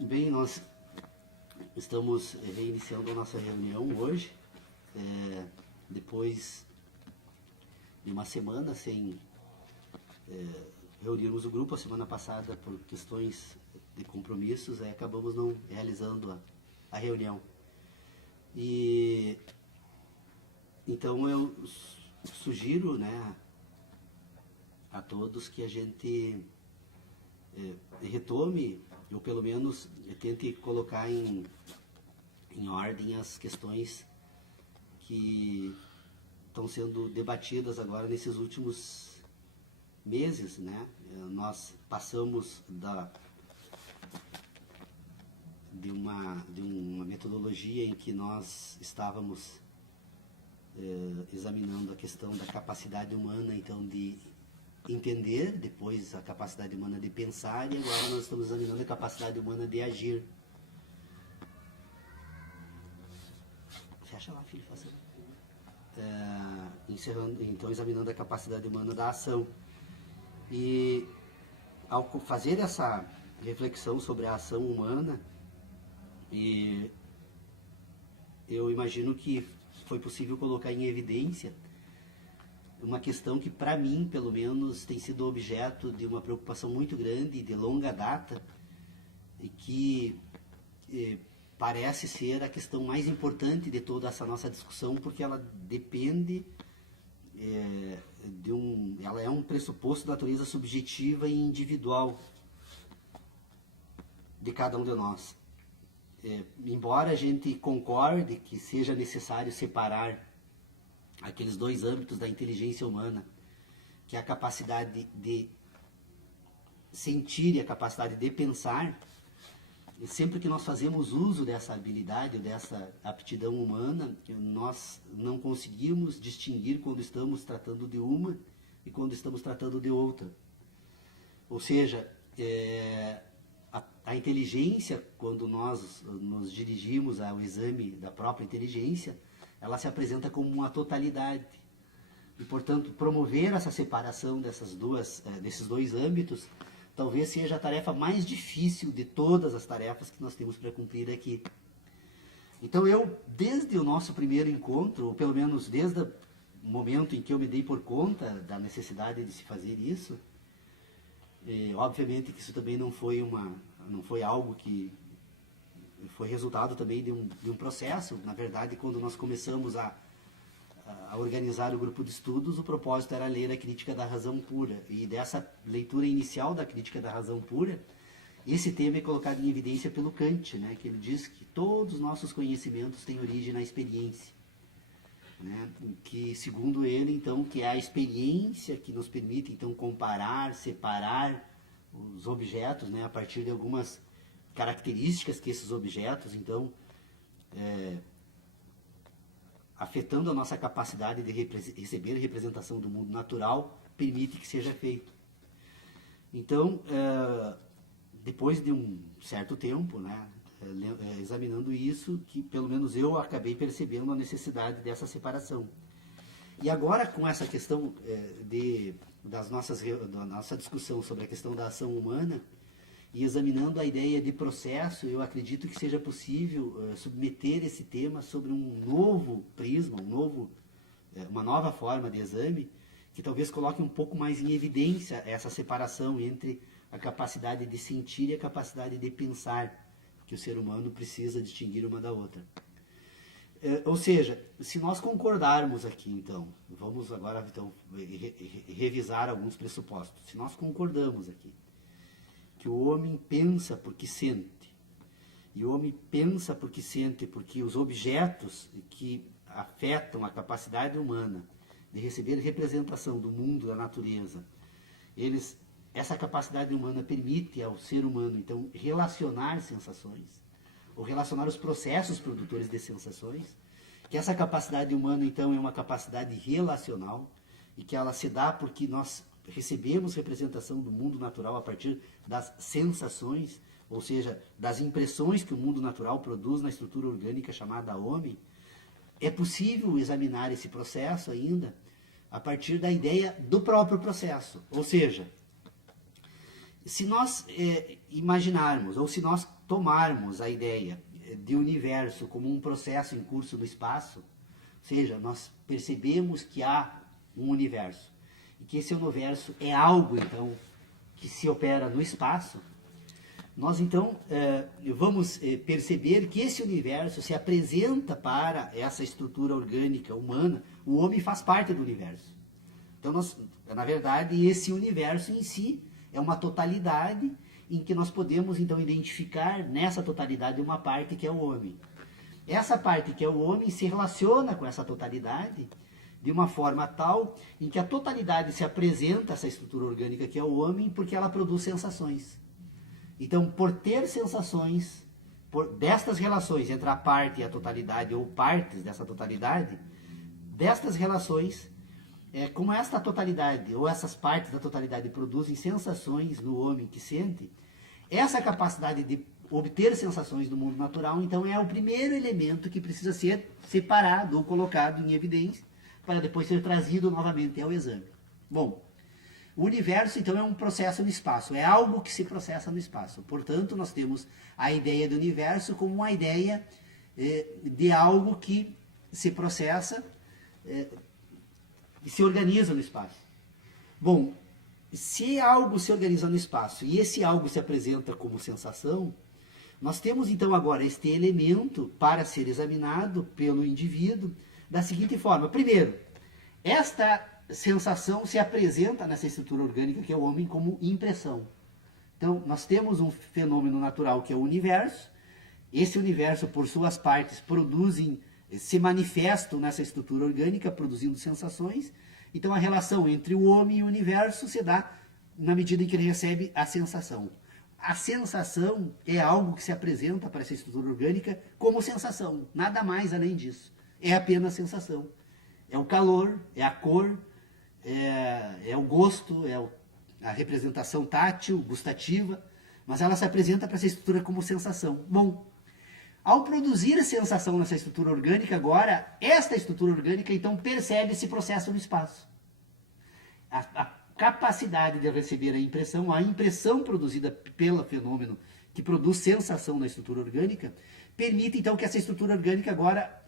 Bem, nós estamos reiniciando a nossa reunião hoje, depois de uma semana sem reunirmos o grupo. A semana passada, por questões de compromissos, acabamos não realizando a reunião. E então eu sugiro, né, a todos que a gente retome, ou pelo menos tente colocar em ordem as questões que estão sendo debatidas agora nesses últimos meses, né? Nós passamos de uma metodologia em que nós estávamos examinando a questão da capacidade humana, então, de entender, depois a capacidade humana de pensar, e agora nós estamos examinando a capacidade humana de agir. Fecha lá, filho, faça. Então, examinando a capacidade humana da ação. E ao fazer essa reflexão sobre a ação humana, eu imagino que foi possível colocar em evidência uma questão que, para mim, pelo menos, tem sido objeto de uma preocupação muito grande, de longa data, e que parece ser a questão mais importante de toda essa nossa discussão, porque ela depende ela é um pressuposto de natureza subjetiva e individual de cada um de nós. Embora a gente concorde que seja necessário separar aqueles dois âmbitos da inteligência humana, que é a capacidade de sentir e a capacidade de pensar, e sempre que nós fazemos uso dessa habilidade, dessa aptidão humana, nós não conseguimos distinguir quando estamos tratando de uma e quando estamos tratando de outra. Ou seja, a inteligência, quando nós nos dirigimos ao exame da própria inteligência, ela se apresenta como uma totalidade. E, portanto, promover essa separação desses dois âmbitos talvez seja a tarefa mais difícil de todas as tarefas que nós temos para cumprir aqui. Então eu, desde o nosso primeiro encontro, ou pelo menos desde o momento em que eu me dei por conta da necessidade de se fazer isso, obviamente que isso também não foi algo que foi resultado também de um processo. Na verdade, quando nós começamos a organizar o grupo de estudos, o propósito era ler a Crítica da Razão Pura. E dessa leitura inicial da Crítica da Razão Pura, esse tema é colocado em evidência pelo Kant, né, que ele diz que todos os nossos conhecimentos têm origem na experiência. Né, que, segundo ele, então, que é a experiência que nos permite, então, comparar, separar os objetos, né, a partir de algumas características que esses objetos, então, afetando a nossa capacidade de receber a representação do mundo natural, permite que seja feito. Então, depois de um certo tempo, né, examinando isso, que pelo menos eu acabei percebendo a necessidade dessa separação. E agora, com essa questão da nossa discussão sobre a questão da ação humana, e examinando a ideia de processo, eu acredito que seja possível submeter esse tema sobre um novo prisma, uma nova forma de exame, que talvez coloque um pouco mais em evidência essa separação entre a capacidade de sentir e a capacidade de pensar, que o ser humano precisa distinguir uma da outra. Ou seja, se nós concordarmos aqui, então, vamos agora então, revisar alguns pressupostos. Se nós concordamos aqui que o homem pensa porque sente, e o homem pensa porque sente porque os objetos que afetam a capacidade humana de receber representação do mundo, da natureza, essa capacidade humana permite ao ser humano, então, relacionar sensações, ou relacionar os processos produtores de sensações, que essa capacidade humana, então, é uma capacidade relacional, e que ela se dá porque nós recebemos representação do mundo natural a partir das sensações, ou seja, das impressões que o mundo natural produz na estrutura orgânica chamada homem. É possível examinar esse processo ainda a partir da ideia do próprio processo. Ou seja, se nós imaginarmos, ou se nós tomarmos a ideia de universo como um processo em curso no espaço, ou seja, nós percebemos que há um universo, e que esse universo é algo, então, que se opera no espaço, nós, então, vamos perceber que esse universo se apresenta para essa estrutura orgânica humana, o homem faz parte do universo. Então, na verdade, esse universo em si é uma totalidade em que nós podemos, então, identificar nessa totalidade uma parte que é o homem. Essa parte que é o homem se relaciona com essa totalidade de uma forma tal em que a totalidade se apresenta, essa estrutura orgânica que é o homem, porque ela produz sensações. Então, por ter sensações, destas relações entre a parte e a totalidade, ou partes dessa totalidade, destas relações, como esta totalidade, ou essas partes da totalidade produzem sensações no homem que sente, essa capacidade de obter sensações do mundo natural, então, é o primeiro elemento que precisa ser separado ou colocado em evidência, para depois ser trazido novamente ao exame. Bom, o universo, então, é um processo no espaço, é algo que se processa no espaço. Portanto, nós temos a ideia do universo como uma ideia de algo que se processa e se organiza no espaço. Bom, se algo se organiza no espaço e esse algo se apresenta como sensação, nós temos, então, agora este elemento para ser examinado pelo indivíduo da seguinte forma. Primeiro, esta sensação se apresenta nessa estrutura orgânica que é o homem como impressão. Então, nós temos um fenômeno natural que é o universo. Esse universo, por suas partes, se manifestam nessa estrutura orgânica, produzindo sensações. Então, a relação entre o homem e o universo se dá na medida em que ele recebe a sensação. A sensação é algo que se apresenta para essa estrutura orgânica como sensação, nada mais além disso. É apenas sensação. É o calor, é a cor, é o gosto, a representação tátil, gustativa, mas ela se apresenta para essa estrutura como sensação. Bom, ao produzir sensação nessa estrutura orgânica, agora, esta estrutura orgânica, então, percebe esse processo no espaço. A capacidade de receber a impressão produzida pelo fenômeno que produz sensação na estrutura orgânica, permite, então, que essa estrutura orgânica agora,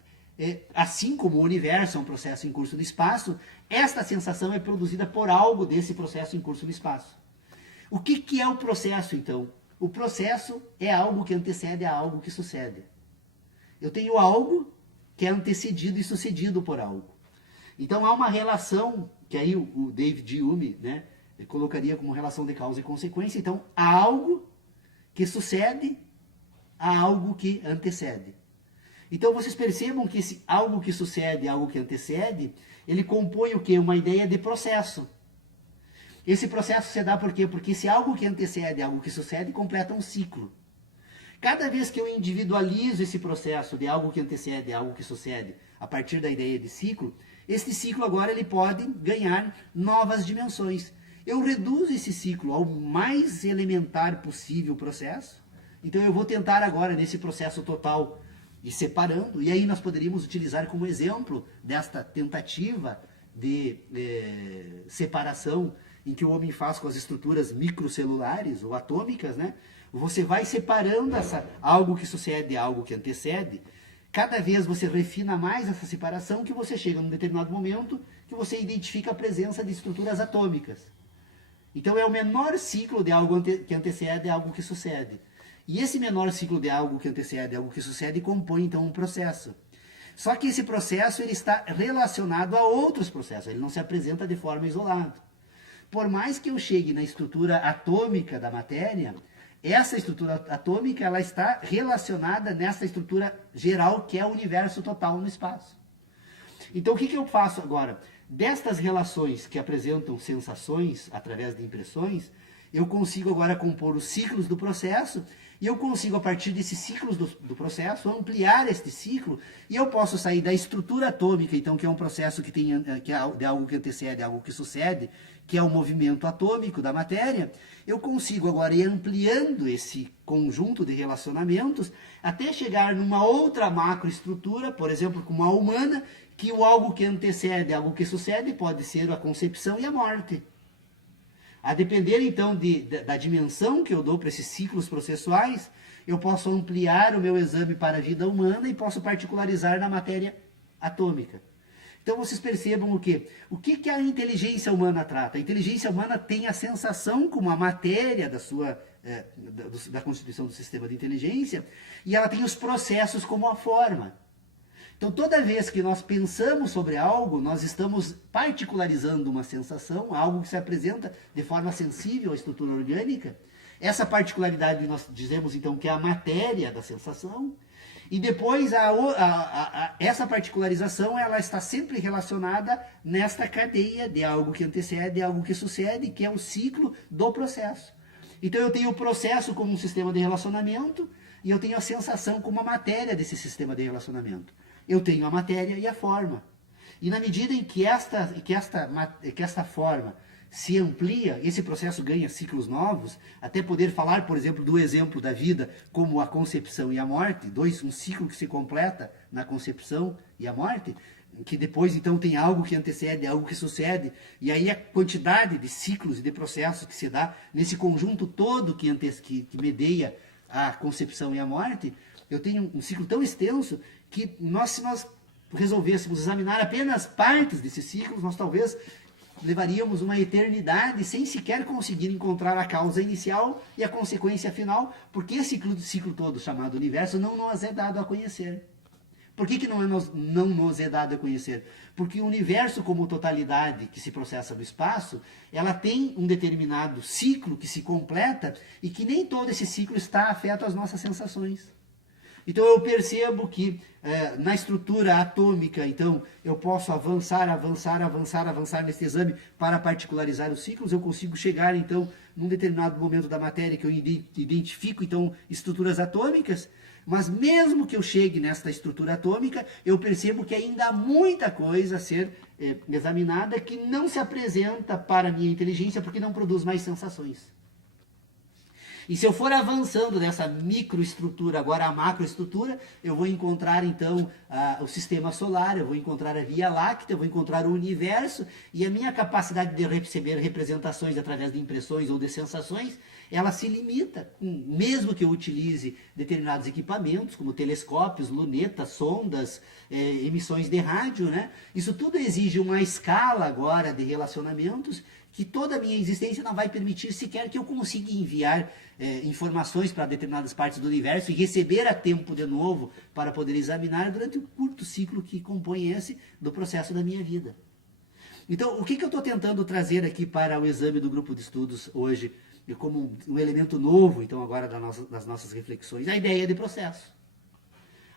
assim como o universo é um processo em curso no espaço, esta sensação é produzida por algo desse processo em curso no espaço. O que é o processo, então? O processo é algo que antecede a algo que sucede. Eu tenho algo que é antecedido e sucedido por algo. Então há uma relação, que aí o David Hume, né, colocaria como relação de causa e consequência. Então há algo que sucede a algo que antecede. Então vocês percebam que esse algo que sucede, algo que antecede, ele compõe o quê? Uma ideia de processo. Esse processo se dá por quê? Porque se algo que antecede, algo que sucede, completa um ciclo. Cada vez que eu individualizo esse processo de algo que antecede, algo que sucede, a partir da ideia de ciclo, este ciclo agora ele pode ganhar novas dimensões. Eu reduzo esse ciclo ao mais elementar possível processo. Então eu vou tentar agora, nesse processo total, ir separando, e aí nós poderíamos utilizar como exemplo desta tentativa de separação em que o homem faz com as estruturas microcelulares ou atômicas, né? Você vai separando algo que sucede de algo que antecede. Cada vez você refina mais essa separação, que você chega num determinado momento que você identifica a presença de estruturas atômicas. Então é o menor ciclo de algo que antecede a algo que sucede. E esse menor ciclo de algo que antecede a algo que sucede compõe então um processo. Só que esse processo ele está relacionado a outros processos, ele não se apresenta de forma isolada. Por mais que eu chegue na estrutura atômica da matéria, essa estrutura atômica ela está relacionada nessa estrutura geral que é o universo total no espaço. Então o que eu faço agora? Destas relações que apresentam sensações através de impressões, eu consigo agora compor os ciclos do processo e eu consigo, a partir desses ciclos do processo, ampliar este ciclo e eu posso sair da estrutura atômica, então, que é um processo que é de algo que antecede, algo que sucede, que é o movimento atômico da matéria. Eu consigo agora ir ampliando esse conjunto de relacionamentos até chegar numa outra macroestrutura, por exemplo, como a humana, que o algo que antecede, algo que sucede, pode ser a concepção e a morte. A depender, então, da dimensão que eu dou para esses ciclos processuais, eu posso ampliar o meu exame para a vida humana e posso particularizar na matéria atômica. Então vocês percebam o quê? O que a inteligência humana trata? A inteligência humana tem a sensação como a matéria da constituição do sistema de inteligência, e ela tem os processos como a forma. Então toda vez que nós pensamos sobre algo, nós estamos particularizando uma sensação, algo que se apresenta de forma sensível à estrutura orgânica. Essa particularidade nós dizemos então que é a matéria da sensação. E depois essa particularização ela está sempre relacionada nesta cadeia de algo que antecede, algo que sucede, que é o ciclo do processo. Então eu tenho o processo como um sistema de relacionamento e eu tenho a sensação como a matéria desse sistema de relacionamento. Eu tenho a matéria e a forma. E na medida em que esta forma se amplia, esse processo ganha ciclos novos, até poder falar, por exemplo, do exemplo da vida como a concepção e a morte, um ciclo que se completa na concepção e a morte, que depois então tem algo que antecede, algo que sucede, e aí a quantidade de ciclos e de processos que se dá nesse conjunto todo que medeia a concepção e a morte, eu tenho um ciclo tão extenso que se nós resolvêssemos examinar apenas partes desses ciclos, nós talvez levaríamos uma eternidade sem sequer conseguir encontrar a causa inicial e a consequência final, porque esse ciclo todo chamado universo não nos é dado a conhecer. Por que não nos é dado a conhecer? Porque o universo como totalidade que se processa no espaço, ela tem um determinado ciclo que se completa e que nem todo esse ciclo está afeto às nossas sensações. Então eu percebo que na estrutura atômica, então, eu posso avançar nesse exame para particularizar os ciclos, eu consigo chegar, então, num determinado momento da matéria que eu identifico, então, estruturas atômicas, mas mesmo que eu chegue nesta estrutura atômica, eu percebo que ainda há muita coisa a ser examinada que não se apresenta para a minha inteligência porque não produz mais sensações. E se eu for avançando dessa microestrutura, agora a macroestrutura, eu vou encontrar então o sistema solar, eu vou encontrar a Via Láctea, eu vou encontrar o universo, e a minha capacidade de receber representações através de impressões ou de sensações, ela se limita, mesmo que eu utilize determinados equipamentos, como telescópios, lunetas, sondas, emissões de rádio, né? Isso tudo exige uma escala agora de relacionamentos que toda a minha existência não vai permitir sequer que eu consiga enviar informações para determinadas partes do universo e receber a tempo de novo para poder examinar durante o curto ciclo que compõe esse do processo da minha vida. Então, o que eu estou tentando trazer aqui para o exame do grupo de estudos hoje, como um elemento novo, então, agora das nossas reflexões? A ideia de processo.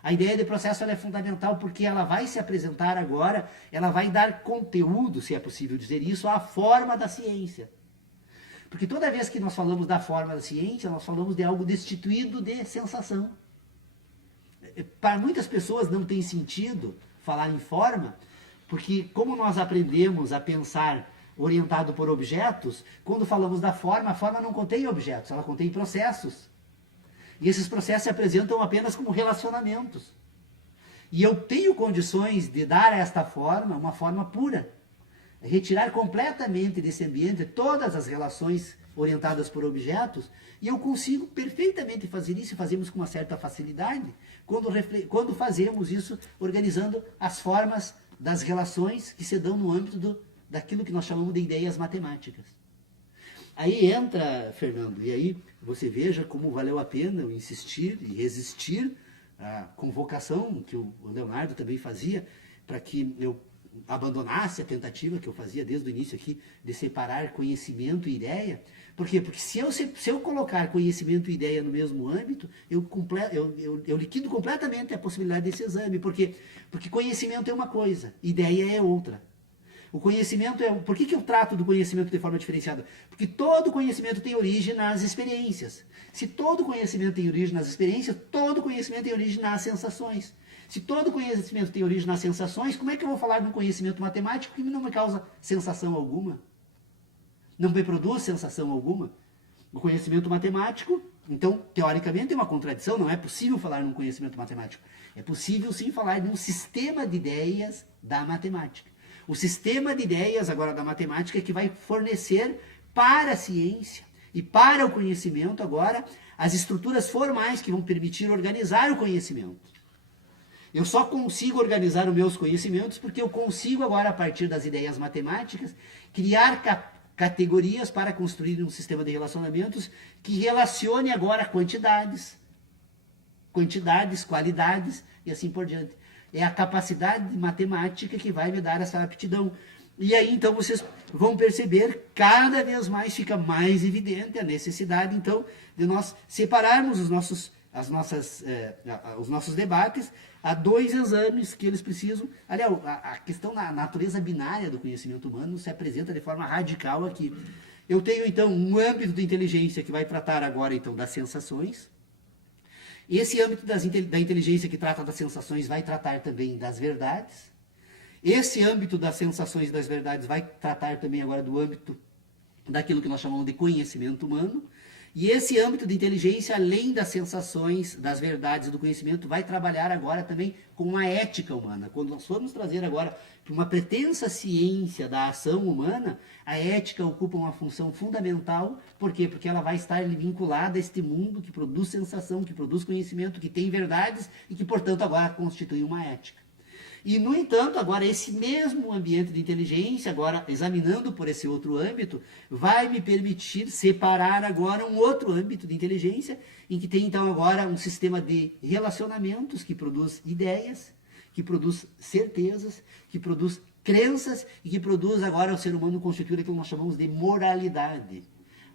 A ideia de processo ela é fundamental porque ela vai se apresentar agora, ela vai dar conteúdo, se é possível dizer isso, à forma da ciência. Porque toda vez que nós falamos da forma da ciência, nós falamos de algo destituído de sensação. Para muitas pessoas não tem sentido falar em forma, porque como nós aprendemos a pensar orientado por objetos, quando falamos da forma, a forma não contém objetos, ela contém processos. E esses processos se apresentam apenas como relacionamentos. E eu tenho condições de dar a esta forma uma forma pura. Retirar completamente desse ambiente todas as relações orientadas por objetos, e eu consigo perfeitamente fazer isso, e fazemos com uma certa facilidade, quando fazemos isso organizando as formas das relações que se dão no âmbito daquilo que nós chamamos de ideias matemáticas. Aí entra, Fernando, e aí você veja como valeu a pena eu insistir e resistir à convocação que o Leonardo também fazia, para que eu abandonasse a tentativa que eu fazia desde o início aqui, de separar conhecimento e ideia. Por quê? Porque se eu colocar conhecimento e ideia no mesmo âmbito, eu liquido completamente a possibilidade desse exame. Por quê? Porque conhecimento é uma coisa, ideia é outra. O conhecimento é... Por que eu trato do conhecimento de forma diferenciada? Porque todo conhecimento tem origem nas experiências. Se todo conhecimento tem origem nas experiências, todo conhecimento tem origem nas sensações. Se todo conhecimento tem origem nas sensações, como é que eu vou falar de um conhecimento matemático que não me causa sensação alguma? Não me produz sensação alguma? O conhecimento matemático, então, teoricamente, é uma contradição, não é possível falar num conhecimento matemático. É possível, sim, falar de um sistema de ideias da matemática. O sistema de ideias, agora, da matemática, é que vai fornecer para a ciência e para o conhecimento, agora, as estruturas formais que vão permitir organizar o conhecimento. Eu só consigo organizar os meus conhecimentos porque eu consigo agora, a partir das ideias matemáticas, criar categorias para construir um sistema de relacionamentos que relacione agora quantidades, qualidades e assim por diante. É a capacidade matemática que vai me dar essa aptidão. E aí, então, vocês vão perceber, cada vez mais fica mais evidente a necessidade, então, de nós separarmos os nossos debates a 2 exames que eles precisam. Aliás, a questão da natureza binária do conhecimento humano se apresenta de forma radical aqui. Eu tenho, então, um âmbito de inteligência que vai tratar agora, então, das sensações. Esse âmbito da inteligência que trata das sensações vai tratar também das verdades. Esse âmbito das sensações e das verdades vai tratar também agora do âmbito daquilo que nós chamamos de conhecimento humano. E esse âmbito de inteligência, além das sensações, das verdades e do conhecimento, vai trabalhar agora também com a ética humana. Quando nós formos trazer agora uma pretensa ciência da ação humana, a ética ocupa uma função fundamental. Por quê? Porque ela vai estar vinculada a este mundo que produz sensação, que produz conhecimento, que tem verdades e que, portanto, agora constitui uma ética. E, no entanto, agora esse mesmo ambiente de inteligência, agora examinando por esse outro âmbito, vai me permitir separar agora um outro âmbito de inteligência, em que tem então agora um sistema de relacionamentos que produz ideias, que produz certezas, que produz crenças e que produz agora o ser humano constituir aquilo que nós chamamos de moralidade.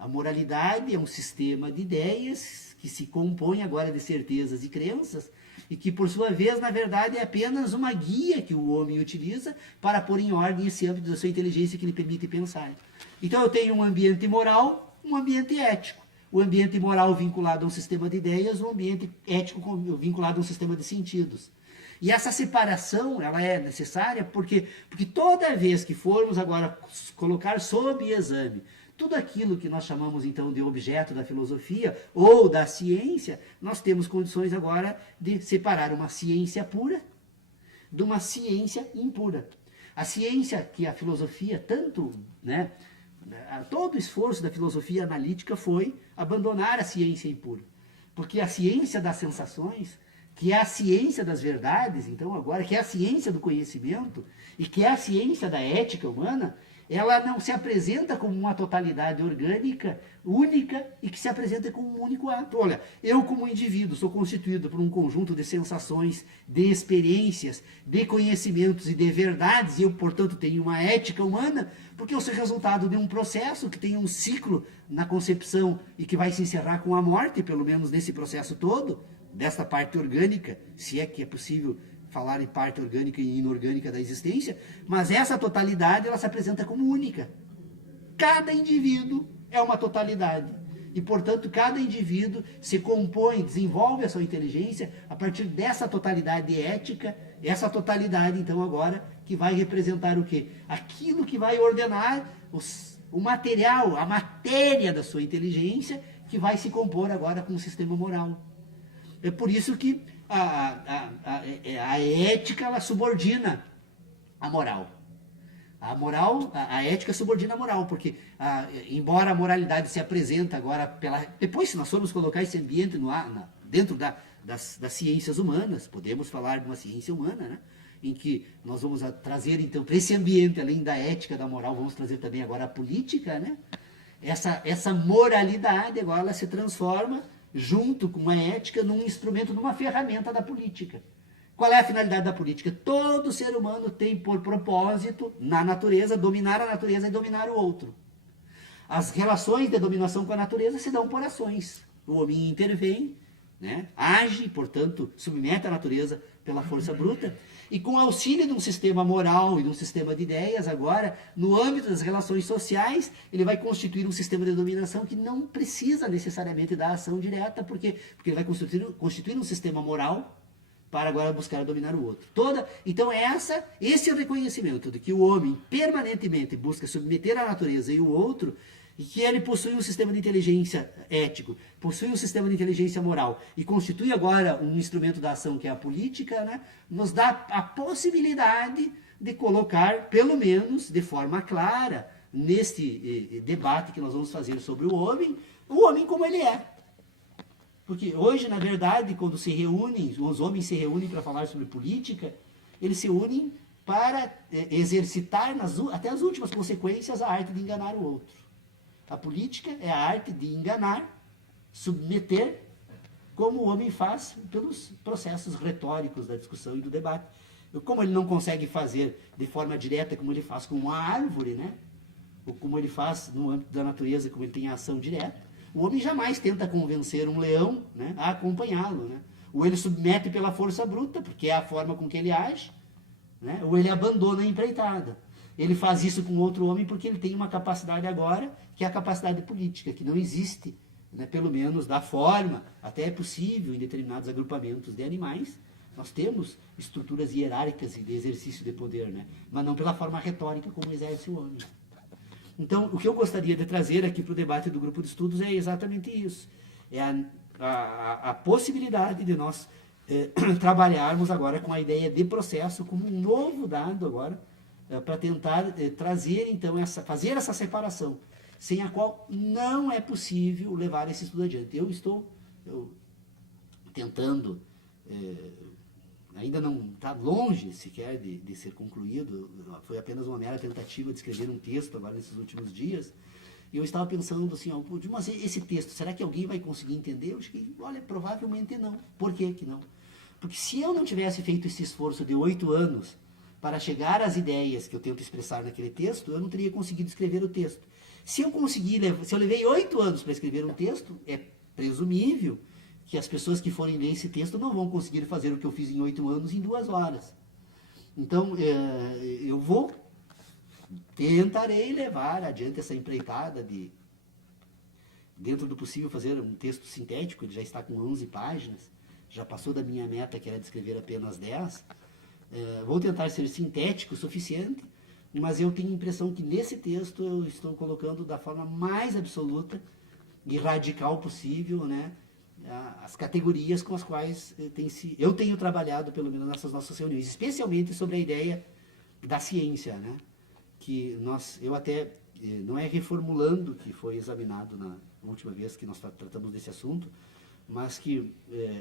A moralidade é um sistema de ideias que se compõe agora de certezas e crenças, e que, por sua vez, na verdade, é apenas uma guia que o homem utiliza para pôr em ordem esse âmbito da sua inteligência que lhe permite pensar. Então, eu tenho um ambiente moral, um ambiente ético. O ambiente moral vinculado a um sistema de ideias, o ambiente ético vinculado a um sistema de sentidos. E essa separação, ela é necessária porque toda vez que formos agora colocar sob exame tudo aquilo que nós chamamos então de objeto da filosofia ou da ciência, nós temos condições agora de separar uma ciência pura de uma ciência impura. A ciência que a filosofia tanto, todo o esforço da filosofia analítica foi abandonar a ciência impura. Porque a ciência das sensações, que é a ciência das verdades, então agora, que é a ciência do conhecimento e que é a ciência da ética humana, ela não se apresenta como uma totalidade orgânica, única, e que se apresenta como um único ato. Olha, eu como indivíduo sou constituído por um conjunto de sensações, de experiências, de conhecimentos e de verdades, e eu, portanto, tenho uma ética humana, porque eu sou resultado de um processo que tem um ciclo na concepção e que vai se encerrar com a morte, pelo menos nesse processo todo, desta parte orgânica, se é que é possível falar em parte orgânica e inorgânica da existência, mas essa totalidade ela se apresenta como única. Cada indivíduo é uma totalidade. E, portanto, cada indivíduo se compõe, desenvolve a sua inteligência a partir dessa totalidade ética, essa totalidade, então, agora, que vai representar o quê? Aquilo que vai ordenar o material, a matéria da sua inteligência, que vai se compor agora com o sistema moral. É por isso que a ética ela subordina a moral. A ética subordina a moral, porque embora a moralidade se apresenta agora depois, se nós formos colocar esse ambiente dentro das ciências humanas, podemos falar de uma ciência humana, né? Em que nós vamos trazer, então, para esse ambiente, além da ética, da moral, vamos trazer também agora a política, né? Essa moralidade agora ela se transforma junto com a ética, num instrumento, numa ferramenta da política. Qual é a finalidade da política? Todo ser humano tem por propósito, na natureza, dominar a natureza e dominar o outro. As relações de dominação com a natureza se dão por ações. O homem intervém, age, portanto, submete a natureza pela força bruta, e com auxílio de um sistema moral e de um sistema de ideias, agora, no âmbito das relações sociais, ele vai constituir um sistema de dominação que não precisa necessariamente da ação direta, porque ele vai constituir um sistema moral para agora buscar dominar o outro. Então, esse é o reconhecimento de que o homem permanentemente busca submeter a natureza e o outro, e que ele possui um sistema de inteligência ético, possui um sistema de inteligência moral, e constitui agora um instrumento da ação que é a política, nos dá a possibilidade de colocar, pelo menos de forma clara, neste debate que nós vamos fazer sobre o homem como ele é. Porque hoje, na verdade, quando se reúnem, os homens se reúnem para falar sobre política, eles se unem para exercitar até as últimas consequências a arte de enganar o outro. A política é a arte de enganar, submeter, como o homem faz pelos processos retóricos da discussão e do debate. Como ele não consegue fazer de forma direta, como ele faz com uma árvore, né? Ou como ele faz no âmbito da natureza, como ele tem a ação direta, o homem jamais tenta convencer um leão, né, a acompanhá-lo. Né? Ou ele submete pela força bruta, porque é a forma com que ele age, né? Ou ele abandona a empreitada. Ele faz isso com outro homem porque ele tem uma capacidade agora, que é a capacidade política, que não existe, né, pelo menos da forma, até é possível em determinados agrupamentos de animais, nós temos estruturas hierárquicas de exercício de poder, né? Mas não pela forma retórica como exerce o homem. Então, o que eu gostaria de trazer aqui para o debate do grupo de estudos é exatamente isso. É a possibilidade de nós trabalharmos agora com a ideia de processo como um novo dado agora, para tentar trazer, então, fazer essa separação, sem a qual não é possível levar esse estudo adiante. Eu estou tentando, ainda não está longe sequer de ser concluído, foi apenas uma mera tentativa de escrever um texto agora nesses últimos dias, e eu estava pensando assim, mas esse texto, será que alguém vai conseguir entender? Eu cheguei, olha, provavelmente não. Por que que não? Porque se eu não tivesse feito esse esforço de 8 anos para chegar às ideias que eu tento expressar naquele texto, eu não teria conseguido escrever o texto. Se eu levei 8 anos para escrever um texto, é presumível que as pessoas que forem ler esse texto não vão conseguir fazer o que eu fiz em 8 anos em 2 horas. Então, eu tentarei levar adiante essa empreitada de, dentro do possível, fazer um texto sintético. Ele já está com 11 páginas, já passou da minha meta, que era de escrever apenas 10. Vou tentar ser sintético o suficiente, mas eu tenho a impressão que nesse texto eu estou colocando da forma mais absoluta e radical possível, né, as categorias com as quais eu tenho trabalhado, pelo menos nessas nossas reuniões, especialmente sobre a ideia da ciência, né, que eu até, não é reformulando que foi examinado na última vez que nós tratamos desse assunto, mas que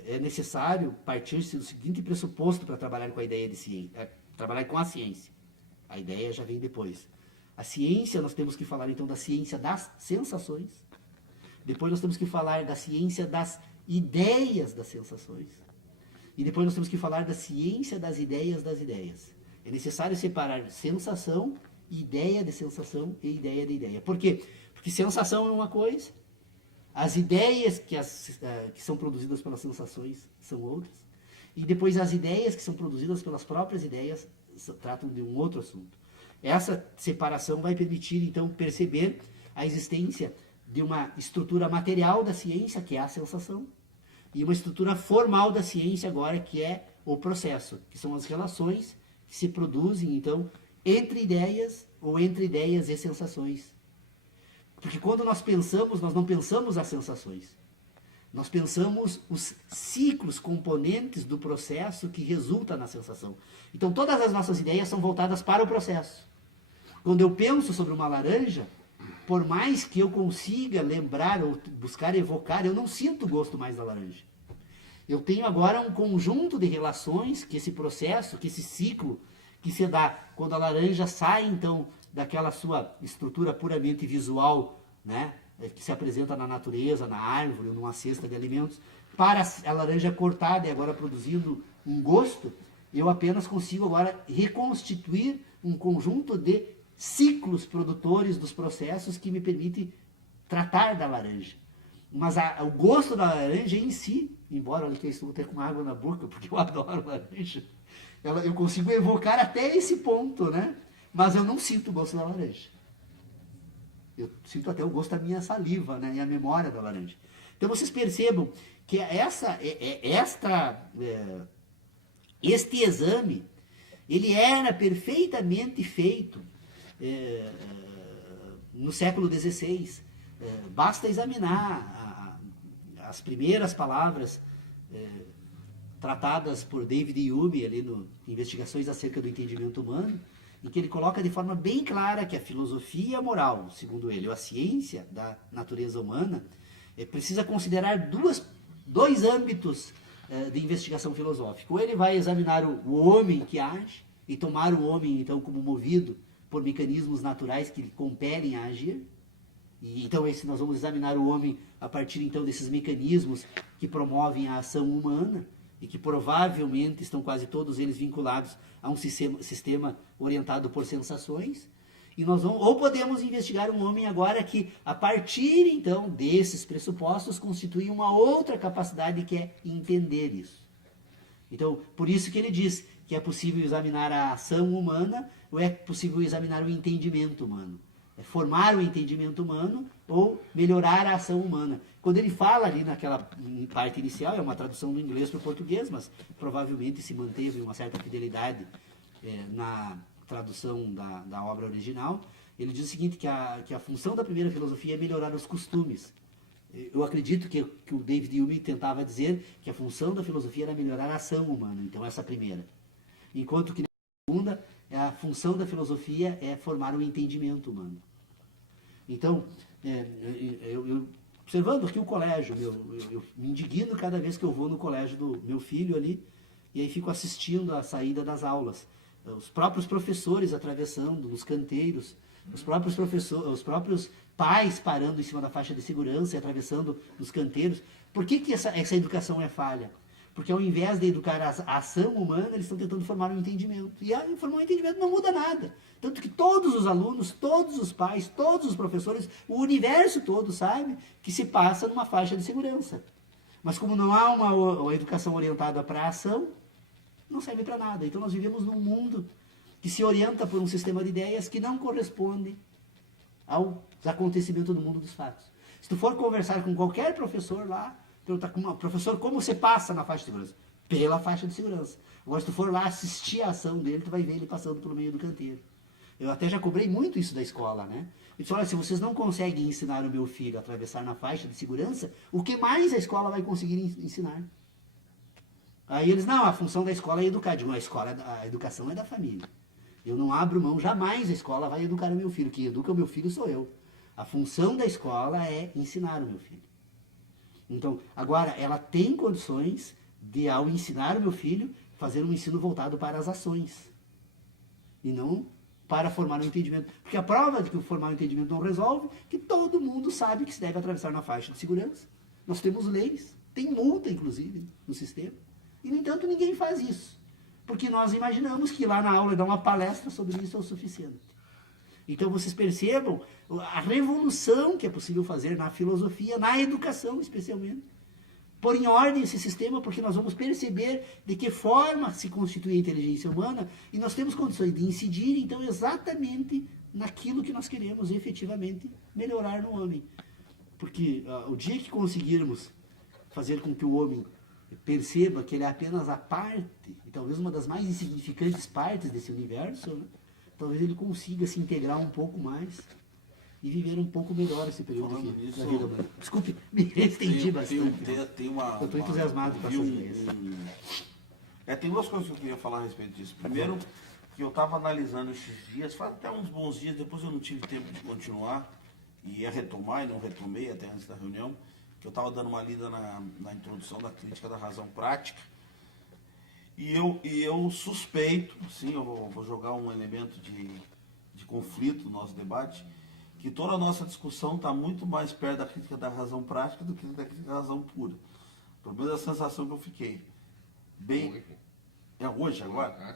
é necessário partir-se do seguinte pressuposto para trabalhar com a ideia de ciência, trabalhar com a ciência. A ideia já vem depois. A ciência, nós temos que falar então da ciência das sensações. Depois nós temos que falar da ciência das ideias das sensações. E depois nós temos que falar da ciência das ideias das ideias. É necessário separar sensação, ideia de sensação e ideia de ideia. Por quê? Porque sensação é uma coisa, as ideias que são produzidas pelas sensações são outras, e depois as ideias que são produzidas pelas próprias ideias tratam de um outro assunto. Essa separação vai permitir, então, perceber a existência de uma estrutura material da ciência, que é a sensação, e uma estrutura formal da ciência agora, que é o processo, que são as relações que se produzem, então, entre ideias ou entre ideias e sensações. Porque quando nós pensamos, nós não pensamos as sensações. Nós pensamos os ciclos, componentes do processo que resulta na sensação. Então todas as nossas ideias são voltadas para o processo. Quando eu penso sobre uma laranja, por mais que eu consiga lembrar ou buscar evocar, eu não sinto o gosto mais da laranja. Eu tenho agora um conjunto de relações que esse processo, que esse ciclo que se dá quando a laranja sai então daquela sua estrutura puramente visual, né, que se apresenta na natureza, na árvore, ou numa cesta de alimentos, para a laranja cortada e agora produzindo um gosto, eu apenas consigo agora reconstituir um conjunto de ciclos produtores dos processos que me permite tratar da laranja. Mas o gosto da laranja em si, embora eu estou até com água na boca, porque eu adoro laranja, eu consigo evocar até esse ponto, né? Mas eu não sinto o gosto da laranja. Eu sinto até o gosto da minha saliva, né? E a memória da laranja. Então vocês percebam que este exame, ele era perfeitamente feito no século XVI. Basta examinar as primeiras palavras tratadas por David Hume ali no Investigações acerca do Entendimento Humano, em que ele coloca de forma bem clara que a filosofia moral, segundo ele, ou a ciência da natureza humana, precisa considerar duas dois âmbitos de investigação filosófica. Ou ele vai examinar o homem que age, e tomar o homem, então, como movido por mecanismos naturais que lhe compelem a agir. E, então, nós vamos examinar o homem a partir, então, desses mecanismos que promovem a ação humana, e que provavelmente estão quase todos eles vinculados a um sistema orientado por sensações. E nós vamos, ou podemos investigar um homem agora que, a partir então desses pressupostos, constitui uma outra capacidade, que é entender isso. Então, por isso que ele diz que é possível examinar a ação humana, ou é possível examinar o entendimento humano. É formar o entendimento humano ou melhorar a ação humana. Quando ele fala ali naquela parte inicial, é uma tradução do inglês para o português, mas provavelmente se manteve uma certa fidelidade na tradução da obra original. Ele diz o seguinte, que a função da primeira filosofia é melhorar os costumes. Eu acredito que o David Hume tentava dizer que a função da filosofia era melhorar a ação humana, então essa primeira. Enquanto que a segunda, a função da filosofia é formar o entendimento humano. Então, eu observando aqui o colégio, eu me indigno cada vez que eu vou no colégio do meu filho ali, e aí fico assistindo a saída das aulas. Os próprios professores atravessando nos canteiros, os próprios pais parando em cima da faixa de segurança e atravessando nos canteiros. Por que essa educação é falha? Porque ao invés de educar a ação humana, eles estão tentando formar um entendimento. E formar um entendimento não muda nada. Tanto que todos os alunos, todos os pais, todos os professores, o universo todo sabe que se passa numa faixa de segurança. Mas como não há uma educação orientada para a ação, não serve para nada. Então nós vivemos num mundo que se orienta por um sistema de ideias que não corresponde aos acontecimentos do mundo dos fatos. Se tu for conversar com qualquer professor lá, perguntar com professor, como você passa na faixa de segurança? Pela faixa de segurança. Agora, se tu for lá assistir a ação dele, tu vai ver ele passando pelo meio do canteiro. Eu até já cobrei muito isso da escola, né? Eu disse, olha, se vocês não conseguem ensinar o meu filho a atravessar na faixa de segurança, o que mais a escola vai conseguir ensinar? Aí eles, não, a função da escola é educar. Digo, a educação é da família. Eu não abro mão, jamais a escola vai educar o meu filho. Quem educa o meu filho sou eu. A função da escola é ensinar o meu filho. Então, agora, ela tem condições de, ao ensinar o meu filho, fazer um ensino voltado para as ações. E não para formar um entendimento. Porque a prova de que formar um entendimento não resolve, que todo mundo sabe que se deve atravessar na faixa de segurança. Nós temos leis, tem multa, inclusive, no sistema. E, no entanto, ninguém faz isso. Porque nós imaginamos que lá na aula dar uma palestra sobre isso é o suficiente. Então vocês percebam a revolução que é possível fazer na filosofia, na educação especialmente. Pôr em ordem esse sistema, porque nós vamos perceber de que forma se constitui a inteligência humana e nós temos condições de incidir, então, exatamente naquilo que nós queremos efetivamente melhorar no homem. Porque o dia que conseguirmos fazer com que o homem perceba que ele é apenas a parte, e talvez uma das mais insignificantes partes desse universo, né? Talvez ele consiga se integrar um pouco mais e viver um pouco melhor esse período da vida humana. Desculpe, me estendi bastante. Eu estou entusiasmado com essas ideias. Tem duas coisas que eu queria falar a respeito disso. Primeiro, que eu estava analisando esses dias, faz até uns bons dias, depois eu não tive tempo de continuar, e ia retomar, e não retomei até antes da reunião, que eu estava dando uma lida na introdução da crítica da razão prática. E eu suspeito, sim, eu vou jogar um elemento de conflito no nosso debate, que toda a nossa discussão está muito mais perto da crítica da razão prática do que da crítica da razão pura. Pelo menos a sensação que eu fiquei. Hoje, agora?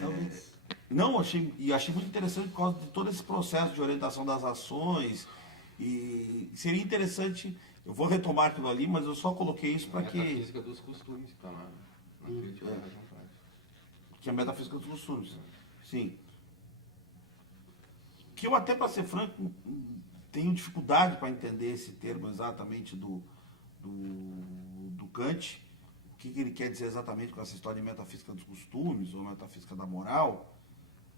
Talvez. Não, achei muito interessante por causa de todo esse processo de orientação das ações. E seria interessante, eu vou retomar aquilo ali, mas eu só coloquei isso para que... A metafísica dos costumes está lá. Que é a metafísica dos costumes. Sim. Que eu até, para ser franco, tenho dificuldade para entender esse termo exatamente do Kant. O que ele quer dizer exatamente com essa história de metafísica dos costumes ou metafísica da moral.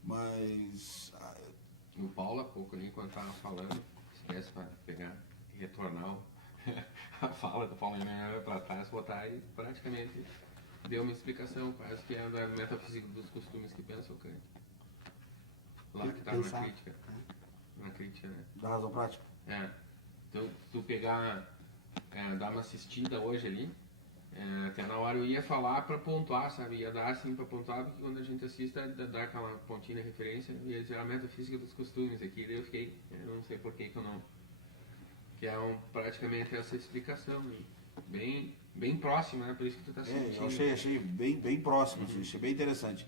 Mas... O Paulo, há pouco ali, enquanto estava falando, esquece para pegar e retornar a fala do Paulo para trás, botar aí praticamente... Deu uma explicação quase que é da metafísica dos costumes que pensa o Kant. Lá que está na crítica. Na crítica, né? Da razão prática? Então, tu pegar dar uma assistida hoje ali. Até na hora eu ia falar para pontuar, sabe? Ia dar assim para pontuar, porque quando a gente assiste, dá aquela pontinha de referência, ia dizer a metafísica dos costumes aqui. Daí eu fiquei, eu não sei por que eu não. Que é praticamente essa explicação, bem próxima, né? Por isso que tu tá sentindo. Eu achei bem próximo, assim, achei bem interessante.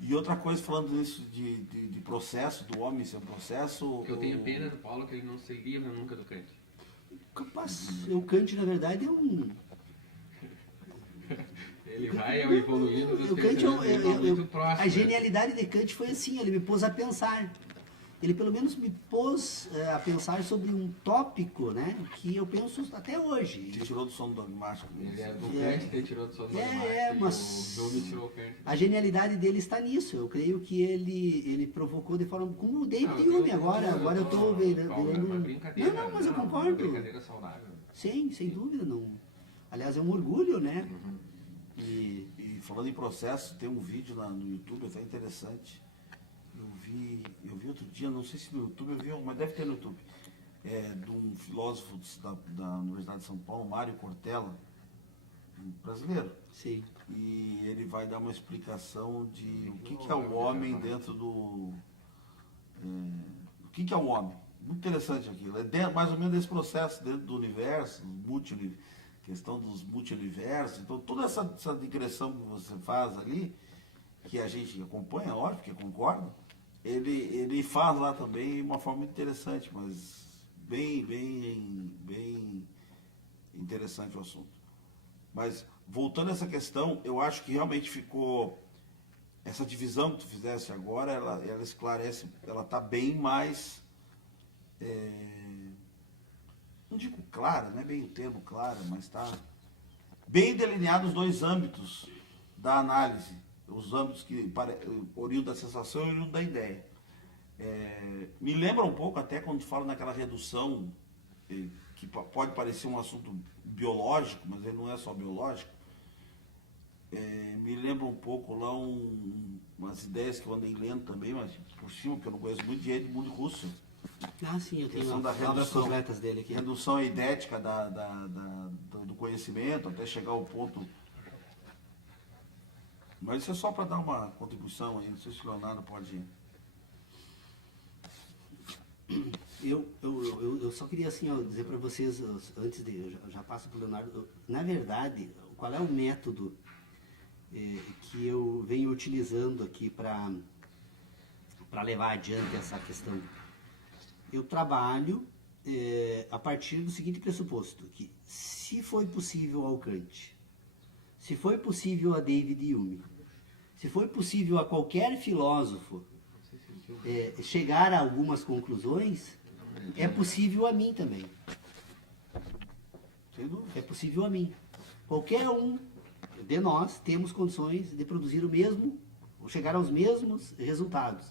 E outra coisa, falando nisso de processo, do homem ser um processo... Eu tenho pena do Paulo que ele não se livra nunca do Kant. Capaz, o Kant, na verdade, é um... Ele vai evoluindo dos O Kant muito próximo. A genialidade de Kant foi assim, ele me pôs a pensar. Ele pelo menos me pôs a pensar sobre um tópico, né, que eu penso até hoje. Te tirou do sono dogmático. Ele é do Kant que tirou do sono dogmático. Mas o Jung tirou o Kant. a genialidade dele está nisso. Eu creio que ele provocou de forma como o David Hume agora. Agora eu estou vendo. Não, mas eu concordo. Uma brincadeira saudável. Sim, sem dúvida. Não. Aliás, é um orgulho, né? E falando em processo, tem um vídeo no YouTube até interessante. Eu vi outro dia, não sei se no YouTube eu vi, mas deve ter no YouTube, de um filósofo da Universidade de São Paulo, Mário Cortella, um brasileiro. Sim. E ele vai dar uma explicação de o que é o homem dentro do... o que é o homem. Muito interessante aquilo. É mais ou menos esse processo dentro do universo, questão dos multiuniversos. Então, toda essa digressão que você faz ali, que a gente acompanha, óbvio que concorda, ele faz lá também de uma forma muito interessante, mas bem interessante o assunto. Mas, voltando a essa questão, eu acho que realmente ficou... Essa divisão que tu fizesse agora, ela esclarece, ela está bem mais... não digo clara, não é bem o termo clara, mas está bem delineado os dois âmbitos da análise. Os âmbitos que oriuntam da sensação e oriuntam da ideia. Me lembra um pouco, até quando fala naquela redução, que pode parecer um assunto biológico, mas ele não é só biológico. Me lembra um pouco lá umas ideias que eu andei lendo também, mas por cima, porque eu não conheço muito, de Edmund Husserl. Ah, sim, eu tenho da obras completas dele aqui. Redução idética do conhecimento, até chegar ao ponto... Mas isso é só para dar uma contribuição aí, não sei se o Leonardo pode... Eu só queria assim, dizer para vocês, antes de... Eu já passo para o Leonardo. Na verdade, qual é o método que eu venho utilizando aqui para levar adiante essa questão? Eu trabalho a partir do seguinte pressuposto, que se foi possível ao Kant, se foi possível a David Hume, se foi possível a qualquer filósofo chegar a algumas conclusões, é possível a mim também. É possível a mim. Qualquer um de nós temos condições de produzir o mesmo, ou chegar aos mesmos resultados.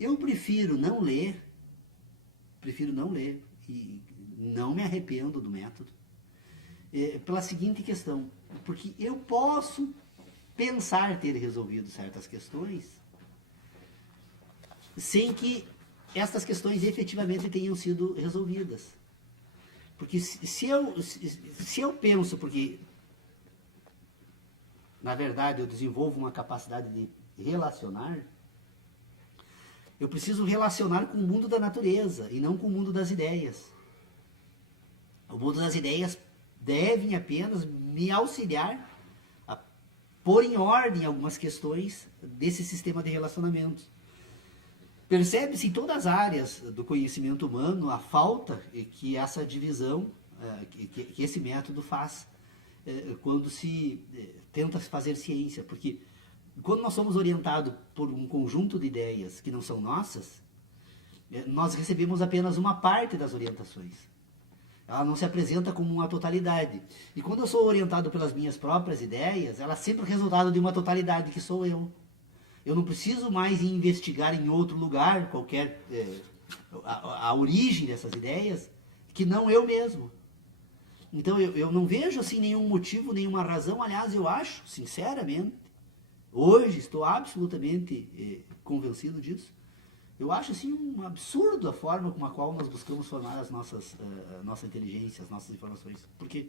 Eu prefiro não ler e não me arrependo do método, pela seguinte questão, porque eu posso pensar ter resolvido certas questões sem que estas questões efetivamente tenham sido resolvidas. Porque se eu penso, porque na verdade eu desenvolvo uma capacidade de relacionar, eu preciso relacionar com o mundo da natureza e não com o mundo das ideias. O mundo das ideias devem apenas me auxiliar a pôr em ordem algumas questões desse sistema de relacionamentos. Percebe-se em todas as áreas do conhecimento humano a falta que essa divisão, que esse método faz quando se tenta fazer ciência. Porque quando nós somos orientados por um conjunto de ideias que não são nossas, nós recebemos apenas uma parte das orientações. Ela não se apresenta como uma totalidade. E quando eu sou orientado pelas minhas próprias ideias, ela é sempre o resultado de uma totalidade, que sou eu. Eu não preciso mais investigar em outro lugar qualquer a origem dessas ideias, que não eu mesmo. Então eu não vejo assim nenhum motivo, nenhuma razão. Aliás, eu acho, sinceramente, hoje estou absolutamente convencido disso, Eu acho assim um absurdo a forma com a qual nós buscamos formar as nossa inteligência, as nossas informações. Porque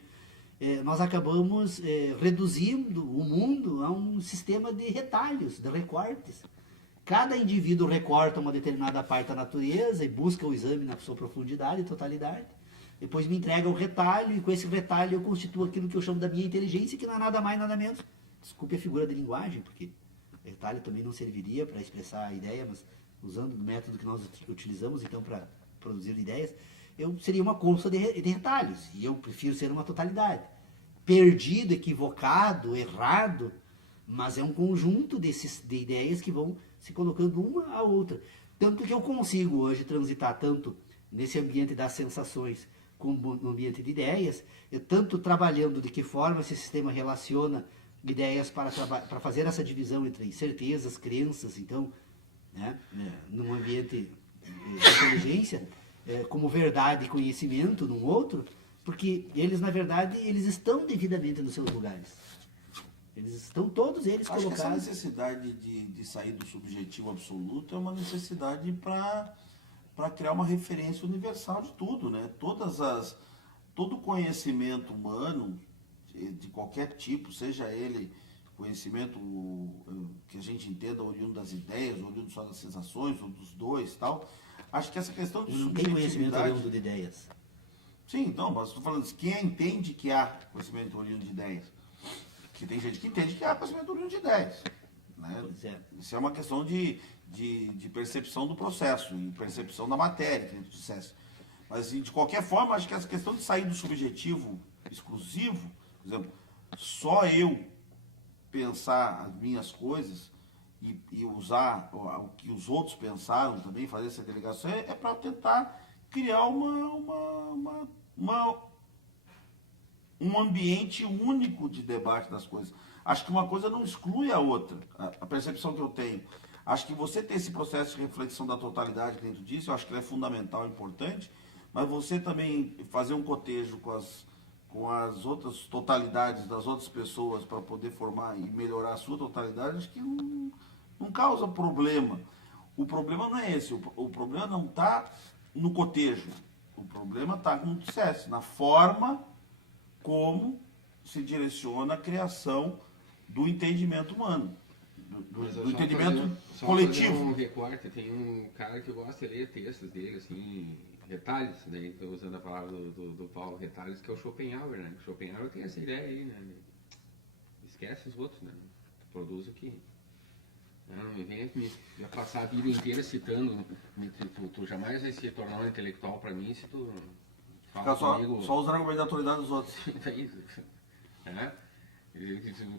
nós acabamos reduzindo o mundo a um sistema de retalhos, de recortes. Cada indivíduo recorta uma determinada parte da natureza e busca o exame na sua profundidade e totalidade. Depois me entrega o retalho e com esse retalho eu constituo aquilo que eu chamo da minha inteligência, que não é nada mais, nada menos. Desculpe a figura de linguagem, porque retalho também não serviria para expressar a ideia, mas usando o método que nós utilizamos então para produzir ideias, eu seria uma concha de retalhos e eu prefiro ser uma totalidade. Perdido, equivocado, errado, mas é um conjunto de ideias que vão se colocando uma à outra. Tanto que eu consigo hoje transitar tanto nesse ambiente das sensações como no ambiente de ideias, eu tanto trabalhando de que forma esse sistema relaciona ideias para fazer essa divisão entre certezas, crenças, então, né, num ambiente de inteligência, como verdade e conhecimento num outro, porque eles, na verdade, eles estão devidamente nos seus lugares. Eles estão todos eles Acho colocados. Que essa necessidade de sair do subjetivo absoluto é uma necessidade para criar uma referência universal de tudo, né? Todo conhecimento humano, de qualquer tipo, seja ele conhecimento que a gente entenda oriundo das ideias, oriundo só das sensações, ou dos dois e tal, acho que essa questão de Não tem conhecimento subjetividade... oriundo de ideias. Sim, então, mas estou falando, quem entende que há conhecimento oriundo de ideias? Que tem gente que entende que há conhecimento oriundo de ideias. Né? Pois é. Isso é uma questão de percepção do processo e percepção da matéria que a gente dissesse. Mas, de qualquer forma, acho que essa questão de sair do subjetivo exclusivo, por exemplo, só eu pensar as minhas coisas e usar o que os outros pensaram também, fazer essa delegação, é para tentar criar um ambiente único de debate das coisas. Acho que uma coisa não exclui a outra, a percepção que eu tenho. Acho que você ter esse processo de reflexão da totalidade que dentro disso, eu acho que ele é fundamental, importante, mas você também fazer um cotejo com as outras totalidades das outras pessoas para poder formar e melhorar a sua totalidade, acho que não causa problema. O problema não é esse, o problema não está no cotejo, o problema está, como tu disseste, na forma como se direciona a criação do entendimento humano, do entendimento coletivo. Um recorte, tem um cara que gosta de ler textos dele, assim, retalhos, né? Estou usando a palavra do Paulo, retalhos, que é o Schopenhauer, né? O Schopenhauer tem essa ideia aí, né? Esquece os outros, né? Tu produz o que... Não me vem passar a vida inteira citando, tu jamais vai se tornar um intelectual para mim se tu fala comigo... Só usando a argumento da autoridade dos outros. É?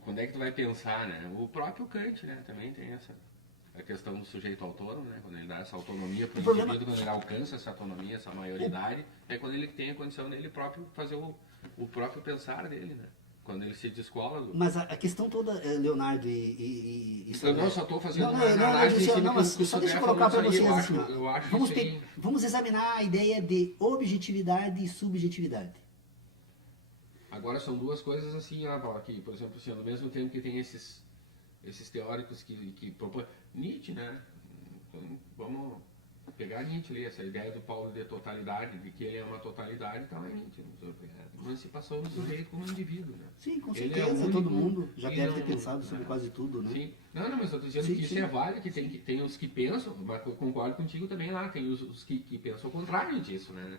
Quando é que tu vai pensar, né? O próprio Kant, né? Também tem a questão do sujeito autônomo, né? Quando ele dá essa autonomia para o indivíduo, quando ele alcança essa autonomia, essa maioridade, é quando ele tem a condição dele próprio fazer o próprio pensar dele, né? Quando ele se descola do... Mas a questão toda, Leonardo Eu não só estou fazendo uma análise em cima mas só deixa eu colocar para vocês assim, eu acho vamos examinar a ideia de objetividade e subjetividade. Agora são duas coisas assim, aqui, por exemplo, assim, ao mesmo tempo que tem esses teóricos que propõem... Nietzsche, né? Então, vamos pegar Nietzsche ali, essa ideia do Paulo de totalidade, de que ele é uma totalidade, então é Nietzsche. Emancipação do sujeito como indivíduo, né? Sim, com certeza, todo mundo já deve ter pensado sobre quase tudo, né? Sim. Não, mas eu estou dizendo que isso é válido, que tem os que pensam, mas eu concordo contigo também lá, tem os que pensam o contrário disso, né?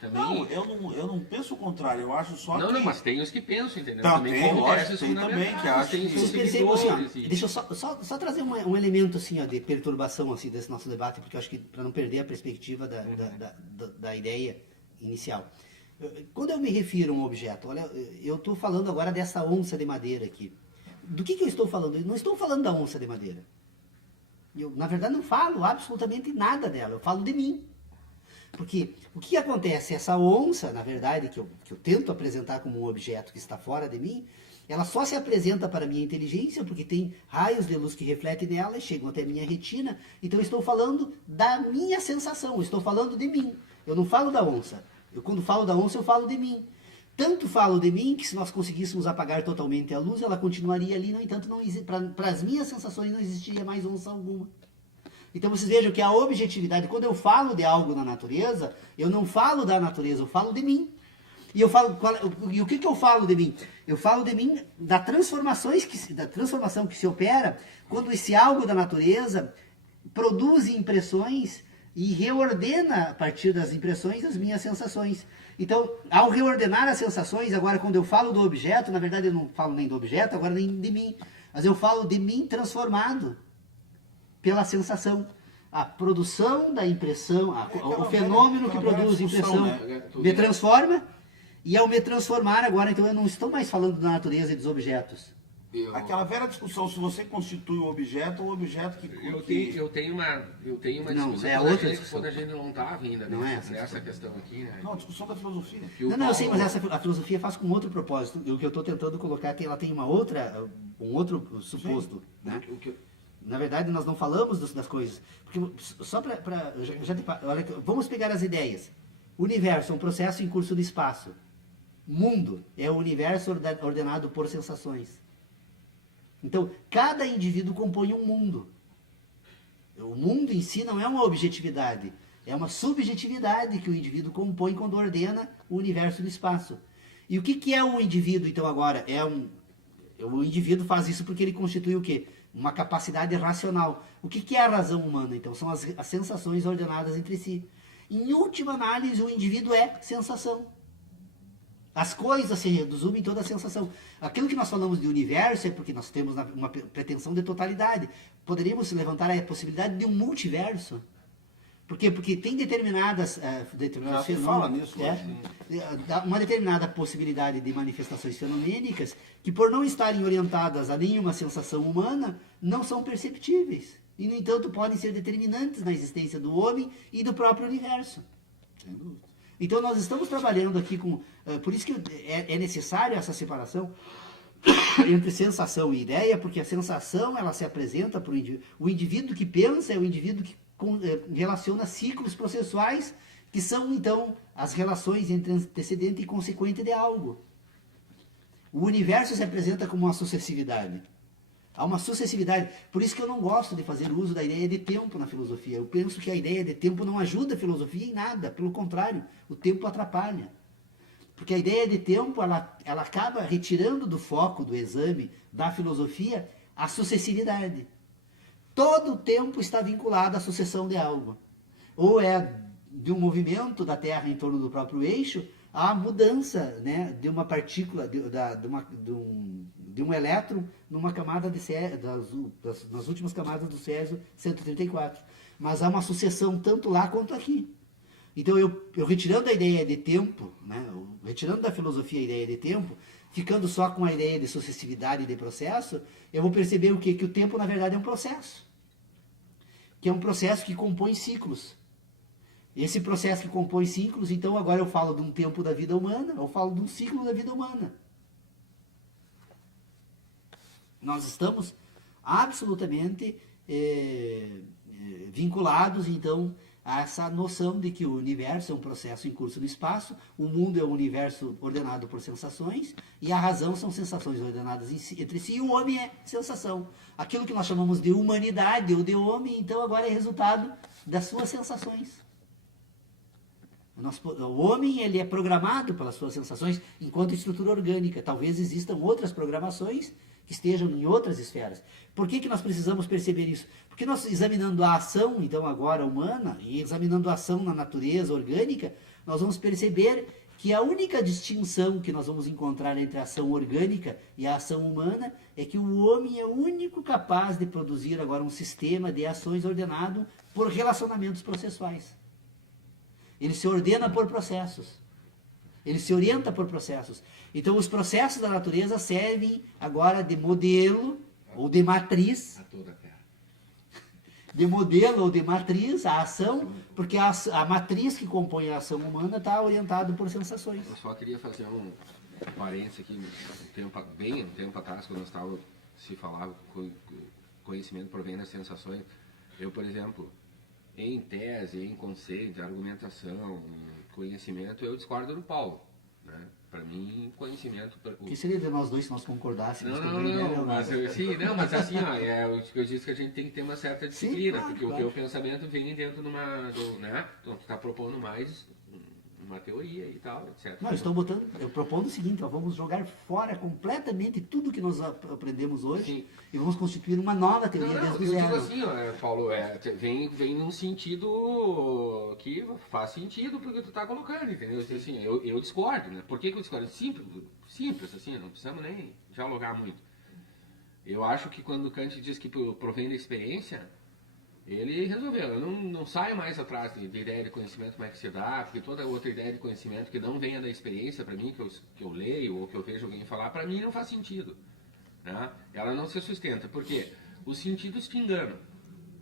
Também... Não, eu não penso o contrário, eu acho só que... Não, mas tem os que pensam, entendeu? Tá, também tem, lógico, tem também, que acho que... Vocês percebam assim, ó, deixa eu só trazer um elemento assim, ó, de perturbação assim, desse nosso debate, porque eu acho que para não perder a perspectiva da ideia inicial. Quando eu me refiro a um objeto, olha, eu estou falando agora dessa onça de madeira aqui. Do que eu estou falando? Eu não estou falando da onça de madeira. Eu, na verdade, não falo absolutamente nada dela, eu falo de mim. Porque o que acontece? Essa onça, na verdade, que eu tento apresentar como um objeto que está fora de mim, ela só se apresenta para a minha inteligência porque tem raios de luz que refletem nela e chegam até a minha retina. Então eu estou falando da minha sensação, eu estou falando de mim. Eu não falo da onça. Quando falo da onça, eu falo de mim. Tanto falo de mim que se nós conseguíssemos apagar totalmente a luz, ela continuaria ali, no entanto, para as minhas sensações não existiria mais onça alguma. Então vocês vejam que a objetividade, quando eu falo de algo na natureza, eu não falo da natureza, eu falo de mim. E eu falo, e o que eu falo de mim? Eu falo de mim da transformação que se opera quando esse algo da natureza produz impressões e reordena a partir das impressões as minhas sensações. Então, ao reordenar as sensações, agora quando eu falo do objeto, na verdade eu não falo nem do objeto, agora nem de mim, mas eu falo de mim transformado pela sensação. A produção da impressão, o fenômeno que produz impressão, né? me transforma, e ao me transformar agora, então eu não estou mais falando da natureza e dos objetos. Aquela velha discussão, se você constitui o objeto que... Eu tenho uma Não, discussão é outra discussão. quando a gente não estava ainda Não é essa nessa questão aqui, né? Não, a discussão da filosofia. Não, eu sei, mas a filosofia faz com outro propósito. O que eu estou tentando colocar é que ela tem um outro suposto. Né? Na verdade, nós não falamos das coisas. Porque só para... Vamos pegar as ideias. Universo é um processo em curso no espaço. Mundo é o universo ordenado por sensações. Então, cada indivíduo compõe um mundo. O mundo em si não é uma objetividade, é uma subjetividade que o indivíduo compõe quando ordena o universo no espaço. E o que é um indivíduo, então, agora? O indivíduo faz isso porque ele constitui o quê? Uma capacidade racional. O que é a razão humana, então? São as sensações ordenadas entre si. Em última análise, o indivíduo é sensação. As coisas se resumem em toda a sensação. Aquilo que nós falamos de universo é porque nós temos uma pretensão de totalidade. Poderíamos levantar a possibilidade de um multiverso. Por quê? Porque tem determinadas Você fala nisso, uma determinada possibilidade de manifestações fenomênicas que, por não estarem orientadas a nenhuma sensação humana, não são perceptíveis. E, no entanto, podem ser determinantes na existência do homem e do próprio universo. Sem dúvida. Então nós estamos trabalhando aqui com... por isso que é necessário essa separação entre sensação e ideia, porque a sensação ela se apresenta para o indivíduo. O indivíduo que pensa é o indivíduo que relaciona ciclos processuais, que são então as relações entre antecedente e consequente de algo. O universo se apresenta como uma sucessividade. Há uma sucessividade. Por isso que eu não gosto de fazer uso da ideia de tempo na filosofia. Eu penso que a ideia de tempo não ajuda a filosofia em nada. Pelo contrário, o tempo atrapalha. Porque a ideia de tempo, ela acaba retirando do foco do exame da filosofia a sucessividade. Todo o tempo está vinculado à sucessão de algo. Ou é de um movimento da Terra em torno do próprio eixo, a mudança, né, de uma partícula, de um elétron numa camada de nas últimas camadas do Césio 134. Mas há uma sucessão tanto lá quanto aqui. Então eu retirando a ideia de tempo, né, retirando da filosofia a ideia de tempo, ficando só com a ideia de sucessividade e de processo, eu vou perceber o quê? Que o tempo na verdade é um processo. Que é um processo que compõe ciclos. Esse processo que compõe ciclos, então agora eu falo de um tempo da vida humana, eu falo de um ciclo da vida humana. Nós estamos absolutamente vinculados, então, a essa noção de que o universo é um processo em curso no espaço, o mundo é um universo ordenado por sensações, e a razão são sensações ordenadas entre si, e o homem é sensação. Aquilo que nós chamamos de humanidade ou de homem, então agora é resultado das suas sensações. O homem ele é programado pelas suas sensações enquanto estrutura orgânica. Talvez existam outras programações que estejam em outras esferas. Por que nós precisamos perceber isso? Porque nós, examinando a ação, então agora humana, e examinando a ação na natureza orgânica, nós vamos perceber que a única distinção que nós vamos encontrar entre a ação orgânica e a ação humana é que o homem é o único capaz de produzir agora um sistema de ações ordenado por relacionamentos processuais. Ele se ordena por processos. Ele se orienta por processos. Então, os processos da natureza servem agora de modelo ou de matriz. A toda a Terra. De modelo ou de matriz, a ação, porque a matriz que compõe a ação humana está orientada por sensações. Eu só queria fazer um parênteses aqui, um tempo atrás, quando nós estávamos se falava com conhecimento provém das sensações. Eu, por exemplo, em tese, em conceito, argumentação, conhecimento, eu discordo do Paulo. né? Para mim, conhecimento... O que seria de nós dois se nós concordássemos Não, também, né, não, Leonardo? mas assim, ó, o que eu disse que a gente tem que ter uma certa disciplina, claro, porque claro. o teu pensamento vem dentro de uma, né? Então, tu está propondo mais uma teoria e tal, etc. Não, eu propondo o seguinte, ó, vamos jogar fora completamente tudo que nós aprendemos hoje Sim. e vamos constituir uma nova teoria Não, desde o eu zero. digo assim, ó, Paulo, vem num sentido que faz sentido porque tu tá colocando, entendeu? Assim, eu discordo, né? Por que eu discordo? Simples, assim, não precisamos nem dialogar muito. Eu acho que quando Kant diz que provém da experiência, ele resolveu. Eu não saio mais atrás de ideia de conhecimento, como é que se dá, porque toda outra ideia de conhecimento que não venha da experiência, para mim, que eu leio ou que eu vejo alguém falar, para mim não faz sentido. Né? Ela não se sustenta. Por quê? Os sentidos te enganam.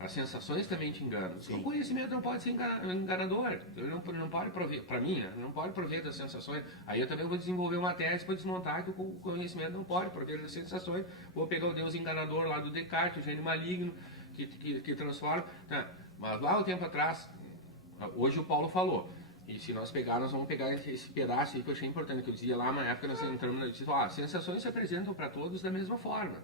As sensações também te enganam. Sim. O conhecimento não pode ser enganador. Ele não pode prover, para mim, não pode prover das sensações. Aí eu também vou desenvolver uma tese para desmontar que o conhecimento não pode prover das sensações. Vou pegar o Deus enganador lá do Descartes, o gênio maligno, que transforma. Tá. Mas lá um tempo atrás, hoje o Paulo falou, e se nós vamos pegar esse pedaço aí que eu achei importante, que eu dizia lá na época, nós entramos na discussão, as sensações se apresentam para todos da mesma forma.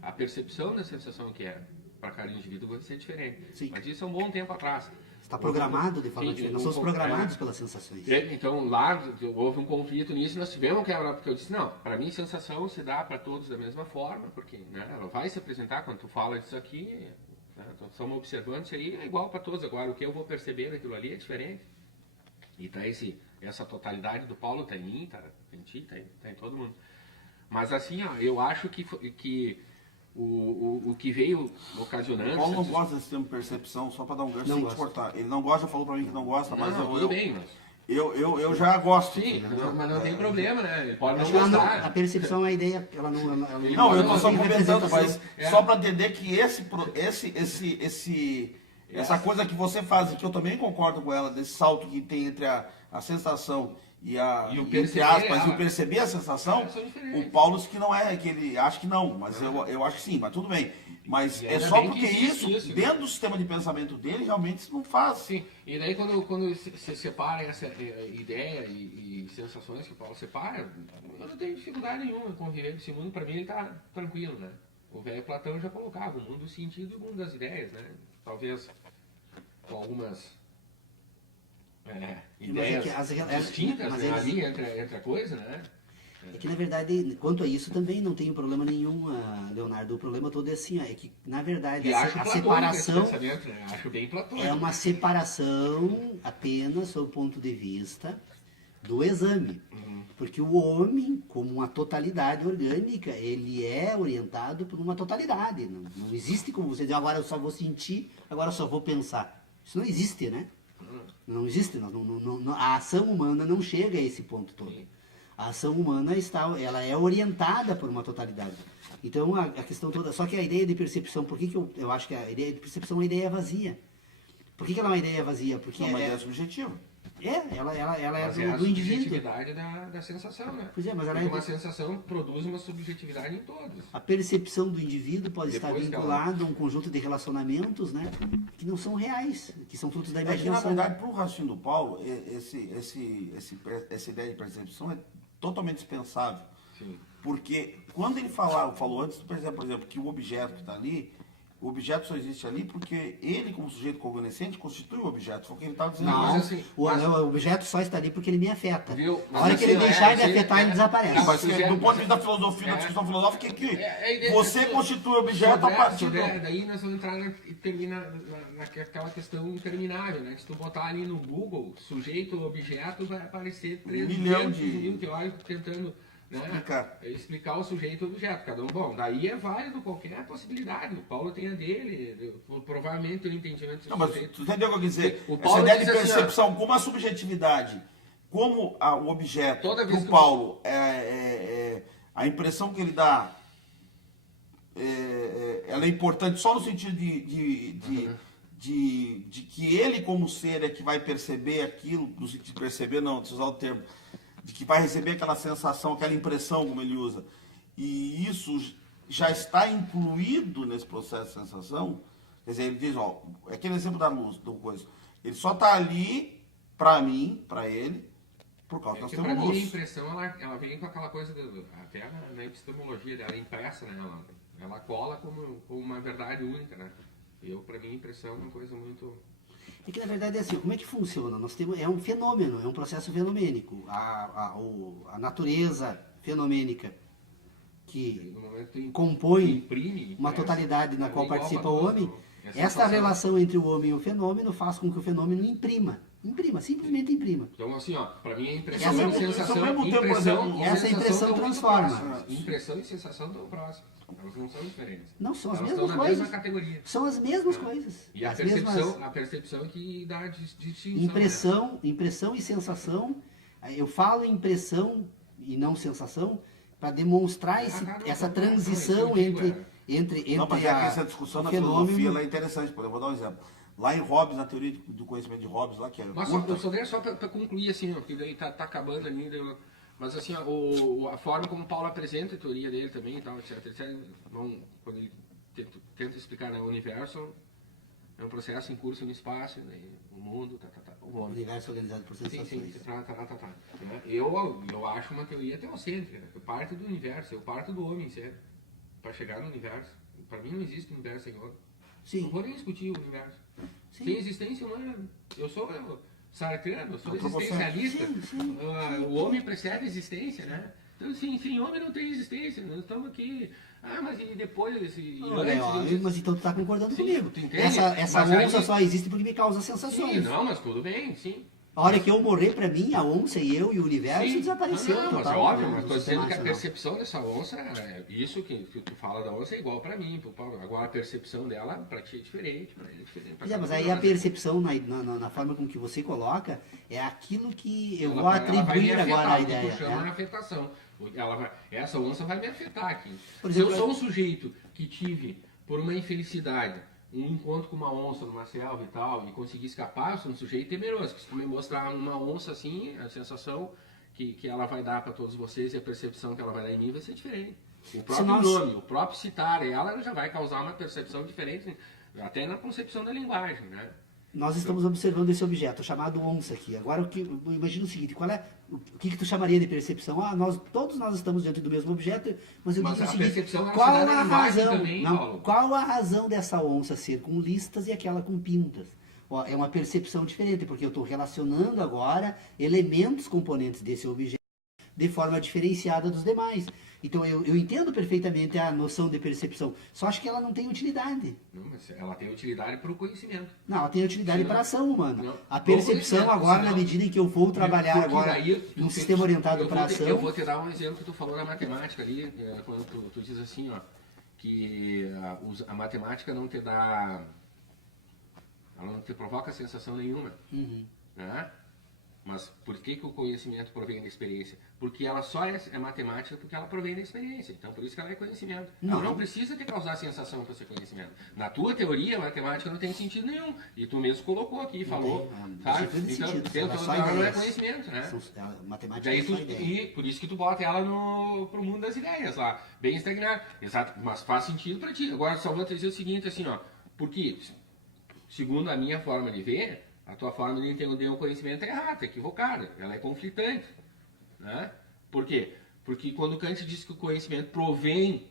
A percepção da sensação que é para cada indivíduo vai ser diferente. Sim. Mas isso é um bom tempo atrás. Está programado de forma Sim, diferente. Nós somos programados pelas sensações. Então lá houve um conflito nisso, nós tivemos que abrir, porque eu disse, não, para mim sensação se dá para todos da mesma forma, porque né, ela vai se apresentar quando tu fala disso aqui, né, então estamos observando isso aí, é igual para todos. Agora o que eu vou perceber daquilo ali é diferente. E tá essa totalidade do Paulo tá em mim, tá em ti, tá em todo mundo. Mas assim, ó, eu acho que o que veio ocasionando... O Paulo não gosta desse termo percepção, só para dar um gancho Não sem te gosta. cortar. Ele não gosta, falou para mim que não gosta, mas tudo bem, mas... eu já gosto. Sim, entendeu? mas não tem problema, né? Ele pode não Acho que gostar. a percepção é a ideia, ela não Não, eu estou só tem comentando, representação. mas só para entender que essa coisa que você faz, e que eu também concordo com ela, desse salto que tem entre a sensação e o entre perceber aspas, ela. e o perceber a sensação, São diferentes. o Paulo disse que não é, que ele acha que não, mas eu acho que sim, mas tudo bem. Mas E é ainda só bem que porque existe isso, né? dentro do sistema de pensamento dele, realmente isso não faz. Sim, e daí quando se separa essa ideia e sensações que o Paulo separa, eu não tenho dificuldade nenhuma em conviver com esse mundo, para mim ele está tranquilo, né? O velho Platão já colocava o mundo do sentido e o mundo das ideias, né? Talvez com algumas ideias distintas, mas né? eles- Ali entre a coisa, né? É que, na verdade, quanto a isso também não tem problema nenhum, Leonardo. O problema todo é assim, ó, é que, na verdade, E acho a platônico separação esse pensamento, né? Acho bem platônico. é uma separação apenas sob o ponto de vista do exame. Porque o homem, como uma totalidade orgânica, ele é orientado por uma totalidade. Não existe como você dizer, agora eu só vou sentir, agora eu só vou pensar. Isso não existe, né? Não existe. A ação humana não chega a esse ponto todo. Sim. A ação humana ela é orientada por uma totalidade. Então a questão toda. Só que a ideia de percepção, por que eu acho que a ideia de percepção é uma ideia vazia? Por que ela é uma ideia vazia? Porque Não, mas é subjetivo. ela é Mas é a do indivíduo. subjetividade da sensação, né? Pois é, mas ela Porque é- uma sensação produz uma subjetividade em todos. A percepção do indivíduo pode estar Depois que ela- vinculada a um conjunto de relacionamentos, né, que não são reais, que são frutos da É que, na imaginação. verdade, para o raciocínio do Paulo, essa ideia de percepção é totalmente dispensável. Sim. Porque quando ele falou antes, por exemplo, que o objeto que está ali, o objeto só existe ali porque ele, como sujeito cognoscente, constitui o objeto. Foi o que ele estava dizendo. Não, Mas assim, o objeto só está ali porque ele me afeta. Viu? A Mas hora que assim, ele deixar de é, afetar, é, ele desaparece. Não, mas Sujeito- do ponto de vista da filosofia, da É. discussão filosófica, é que É a ideia você que- constitui o objeto a partir do... Daí nós vamos entrar naquela questão interminável, né? Se tu botar ali no Google, sujeito, objeto, vai aparecer 300 mil teóricos tentando, né, explicar o sujeito e o objeto. Cada um, bom, daí é válido qualquer possibilidade. O Paulo tem a dele, provavelmente o entendimento do Não, mas sujeito. tu entendeu o que eu quis dizer? O Essa Paulo ideia de diz assim, percepção como a subjetividade, como o objeto Toda vez do que Paulo, a impressão que ele dá, ela é importante só no sentido de que ele como ser é que vai perceber aquilo, no sentido de perceber, não, deixa eu usar o termo, de que vai receber aquela sensação, aquela impressão, como ele usa. E isso já está incluído nesse processo de sensação. Quer dizer, ele diz, ó, aquele exemplo da luz, do coisa, ele só está ali para mim, para ele, Por causa das Porque para mim a teus impressão, ela vem com aquela coisa, até na epistemologia dela, impressa, né? Ela cola como uma verdade única, né? Para mim, a impressão é uma coisa muito... É que na verdade é assim, como é que funciona? Nós temos, é um fenômeno, é um processo fenomênico. A natureza fenomênica que No momento que tu compõe imprime, uma impressa, totalidade na é qual igual participa pra o nós, homem, não. Essa esta sensação. relação entre o homem e o fenômeno faz com que o fenômeno imprima, simplesmente imprima. Então, assim, ó, pra mim a impressão Essa- e sensação... ao mesmo tempo, por exemplo, e essa sensação impressão estão muito transforma. próximas. Impressão e sensação estão próximas. Elas não são diferentes. Não, são as Elas mesmas estão na coisas. mesma categoria. São as mesmas coisas. E a As percepção que dá distinção. impressão e sensação. Eu falo impressão e não sensação para demonstrar essa transição entre Não, mas é que essa discussão o na fenômeno. filosofia ela é interessante. Por exemplo, vou dar um exemplo. Lá em Hobbes, na teoria do conhecimento de Hobbes, lá que é Mas curta, eu só dei para concluir, assim, ó, porque daí tá acabando ainda. Mas assim, ó, a forma como o Paulo apresenta a teoria dele também e tal, etc. Quando ele tenta explicar, né, o universo é um processo em curso no espaço, né, o mundo, o O homem. universo organizado por sensações. Sim, né? Eu acho uma teoria teocêntrica, né? Eu parto do universo, eu parto do homem, sério, para chegar no universo. Para mim não existe universo sem outro. Sim. Não vou nem discutir o universo. Sim. Sem existência humana. Eu sou sartreano, eu sou Antropocêntrico. existencialista. O homem precede a existência, né? Então, sem homem não tem existência. Nós estamos aqui. Mas e depois? Mas então tu tá concordando Sim, comigo. tu entende? Essa Mas onça aí- só existe porque me causa sensações. Sim, não, mas tudo bem, sim. A hora que eu morrer, pra mim, a onça e eu e o universo Sim. desapareceu. Não, mas é total, óbvio, né, mas do estou dizendo que a sistema percepção dessa onça, isso que tu fala da onça é igual para mim, pro Paulo. Agora a percepção dela para ti é diferente, para ele é diferente. pra Pois é, mas cada um aí de a nós. percepção na forma com que você coloca é aquilo que eu Ela vou vai me atribuir afetar, agora à o que ideia. tu chama né? afetação. Essa onça vai me afetar aqui. Por Se eu exemplo, sou um sujeito que tive, por uma infelicidade, um encontro com uma onça numa selva e tal, e consegui escapar, eu sou um sujeito temeroso. Se tu me mostrar uma onça assim, a sensação que ela vai dar para todos vocês e a percepção que ela vai dar em mim vai ser diferente. O próprio nome, o próprio citar ela já vai causar uma percepção diferente, até na concepção da linguagem, né? Nós estamos observando esse objeto chamado onça aqui. Agora, imagina o seguinte, o que tu chamaria de percepção? Todos nós estamos diante do mesmo objeto, mas eu Mas digo o a seguinte, percepção, ela qual se dá na a linguagem razão? também, Não, Paulo. qual a razão dessa onça ser com listas e aquela com pintas? É uma percepção diferente, porque eu estou relacionando agora elementos componentes desse objeto de forma diferenciada dos demais. Então eu entendo perfeitamente a noção de percepção, só acho que ela não tem utilidade. Não, mas ela tem utilidade para o conhecimento. Não, ela tem utilidade Senão- para a ação humana. Não. A percepção Senão- agora, na medida em que eu vou trabalhar Porque agora daí num sistema orientado para a ação... Eu vou te dar um exemplo que tu falou da matemática ali, quando tu diz assim, ó, que a matemática não te dá... Ela não te provoca sensação nenhuma, Uhum. né? Mas por que o conhecimento provém da experiência? Porque ela só é matemática porque ela provém da experiência. Então, por isso que ela é conhecimento. Não. Ela não precisa te causar sensação para ser conhecimento. Na tua teoria, a matemática não tem sentido nenhum. E tu mesmo colocou aqui, falou. tem, Sabe? tipo de Então, sentido, então ela só ela não é ideias. conhecimento, né? Matemática Daí é só ideia. e por isso que tu bota ela pro mundo das ideias lá, bem estagnado. Exato, mas faz sentido para ti. Agora só vou te dizer o seguinte, assim, ó, porque, segundo a minha forma de ver, a tua forma de entender o conhecimento é errada, é equivocada, ela é conflitante, né? Por quê? Porque quando Kant diz que o conhecimento provém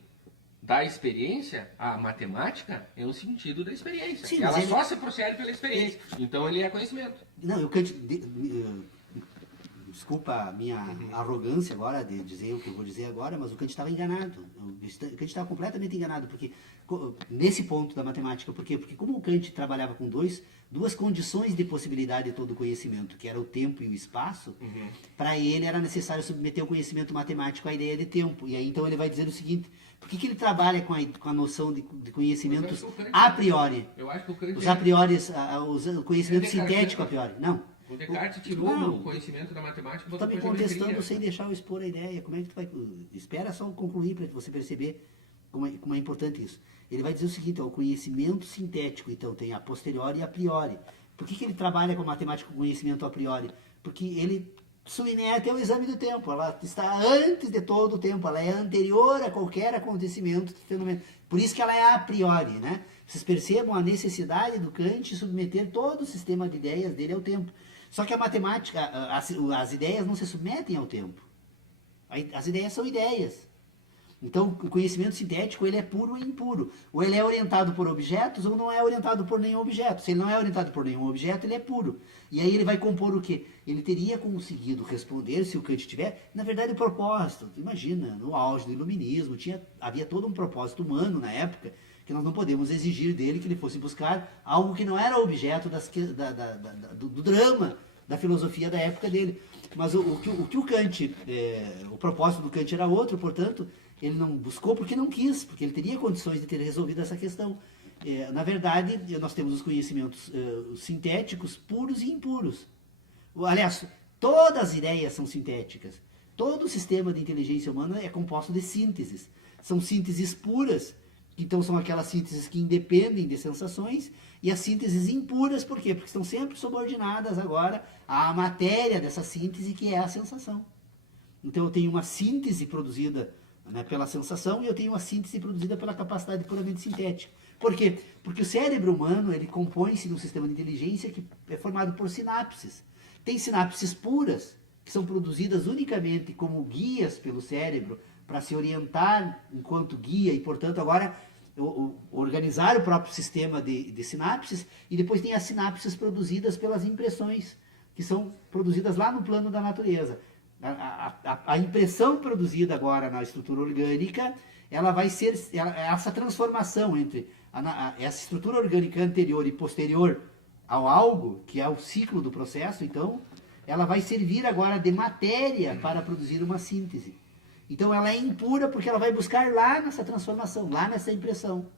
da experiência, a matemática é um sentido da experiência. Sim, ela mas só se procede pela experiência. Então ele é conhecimento. Não, eu desculpa a minha arrogância agora de dizer o que eu vou dizer agora, mas o Kant estava enganado. O Kant estava completamente enganado, porque nesse ponto da matemática, por quê? Porque como o Kant trabalhava com duas condições de possibilidade de todo o conhecimento, que era o tempo e o espaço, para ele era necessário submeter o conhecimento matemático à ideia de tempo. E aí então ele vai dizer o seguinte, por que ele trabalha com a noção de conhecimentos Mas eu acho que o Kant- a priori? Eu acho que o Kant Os a priori, o conhecimento É Descartes, sintético a né? priori. Não. O Descartes tirou Não. o conhecimento da matemática e Tu tá botou me pra contestando geometria. sem deixar eu expor a ideia. Como é que tu vai... Espera só concluir para você perceber como é importante isso. Ele vai dizer o seguinte, ó, o conhecimento sintético, então, tem a posteriori e a priori. Por que ele trabalha com a matemática com conhecimento a priori? Porque ele submete ao exame do tempo. Ela está antes de todo o tempo. Ela é anterior a qualquer acontecimento fenômeno. Por isso que ela é a priori, né? Vocês percebam a necessidade do Kant submeter todo o sistema de ideias dele ao tempo. Só que a matemática, as ideias não se submetem ao tempo. As ideias são ideias. Então, o conhecimento sintético, ele é puro ou impuro. Ou ele é orientado por objetos, ou não é orientado por nenhum objeto. Se ele não é orientado por nenhum objeto, ele é puro. E aí ele vai compor o quê? Ele teria conseguido responder, se o Kant tiver, na verdade, o propósito. Imagina, no auge do iluminismo, havia todo um propósito humano na época, que nós não podemos exigir dele que ele fosse buscar algo que não era objeto do drama, da filosofia da época dele. Mas o que o Kant, o propósito do Kant era outro, portanto, ele não buscou porque não quis, porque ele teria condições de ter resolvido essa questão. Na verdade, nós temos os conhecimentos sintéticos puros e impuros. Aliás, todas as ideias são sintéticas. Todo o sistema de inteligência humana é composto de sínteses. São sínteses puras, então são aquelas sínteses que independem de sensações, e as sínteses impuras, por quê? Porque estão sempre subordinadas agora à matéria dessa síntese, que é a sensação. Então eu tenho uma síntese produzida, né, pela sensação, e eu tenho uma síntese produzida pela capacidade puramente sintética. Por quê? Porque o cérebro humano, ele compõe-se de um sistema de inteligência que é formado por sinapses. Tem sinapses puras, que são produzidas unicamente como guias pelo cérebro, para se orientar enquanto guia, e portanto agora organizar o próprio sistema de sinapses, e depois tem as sinapses produzidas pelas impressões, que são produzidas lá no plano da natureza. A impressão produzida agora na estrutura orgânica, ela vai ser essa transformação entre essa estrutura orgânica anterior e posterior ao algo, que é o ciclo do processo, então, ela vai servir agora de matéria para produzir uma síntese. Então ela é impura porque ela vai buscar lá nessa transformação, lá nessa impressão.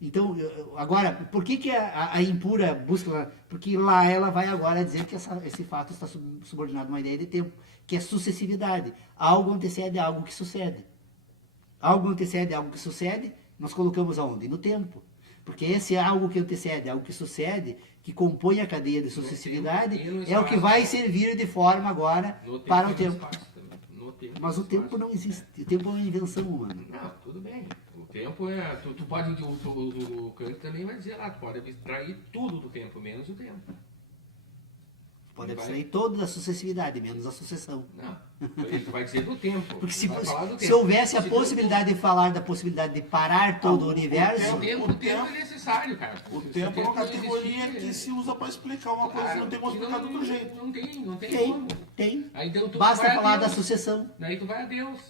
Então, agora, por que a impura busca lá? Porque lá ela vai agora dizer que esse fato está subordinado a uma ideia de tempo, que é sucessividade. Algo antecede a algo que sucede. Algo antecede a algo que sucede, nós colocamos aonde? No tempo. Porque esse algo que antecede, algo que sucede, que compõe a cadeia de sucessividade, é o que vai servir de forma agora para o tempo. Mas o tempo não existe. O tempo é uma invenção humana. Não, tudo bem. O tempo é... Tu pode... O Kant também vai dizer lá, tu pode abstrair tudo do tempo, menos o tempo. Pode abstrair toda a sucessividade, menos a sucessão. Não, ele vai dizer do tempo. Porque se houvesse a possibilidade de falar da possibilidade de parar todo o universo... O tempo é necessário, cara. O tempo é uma categoria que se usa para explicar uma coisa que não tem como explicar de outro jeito. Não tem como. Tem. Aí, então, basta falar da sucessão. Daí tu vai a Deus.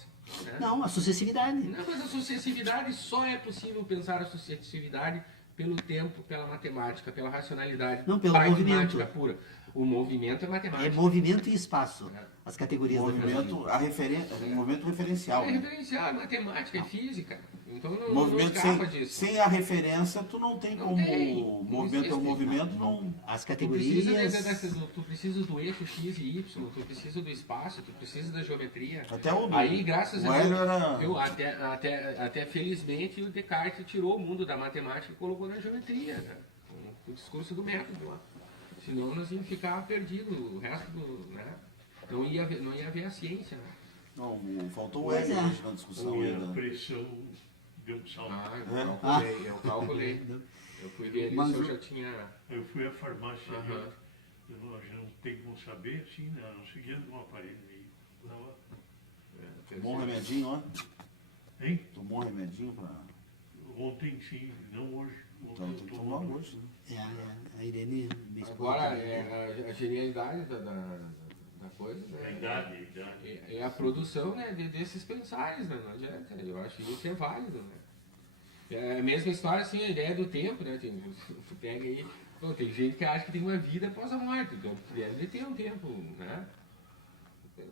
Né? Não, a sucessividade. Não, mas a sucessividade só é possível pensar a sucessividade pelo tempo, pela matemática, pela racionalidade. Não, pelo movimento. Pura. O movimento é matemática. É movimento e espaço. As categorias da movimento, o movimento referencial. É referencial, é matemática, é física. Então não, movimento não escapa disso. Sem a referência, tu não tem como. O movimento é o movimento, não. As categorias. Tu precisa do eixo X e Y, tu precisa do espaço, tu precisa da geometria. Até o Aí, graças a Deus, era... até felizmente, o Descartes tirou o mundo da matemática e colocou na geometria, né? Com o discurso do método lá. Senão nós íamos ficar perdidos, o resto do. Né? Não ia haver a ciência. Né? Não, faltou o Hélio hoje na discussão ainda. A pressão deu um salto. Eu calculei. Eu fui ver ali se eu já tinha. Eu fui à farmácia ali, eu não tem como saber, assim, né? Não seguindo um aparelho aí. Tomou um remedinho, ó? Hein? Tomou um remedinho pra. Ontem sim, não hoje. Então tem que tomar hoje, né? A Irene me Agora, a genialidade da coisa, né? A idade. É a produção, né, desses pensares, né? Não adianta. Eu acho que isso é válido, né? É a mesma história, assim, a ideia do tempo, né? Tu pega aí... Pô, tem gente que acha que tem uma vida após a morte, então deve ter um tempo, né?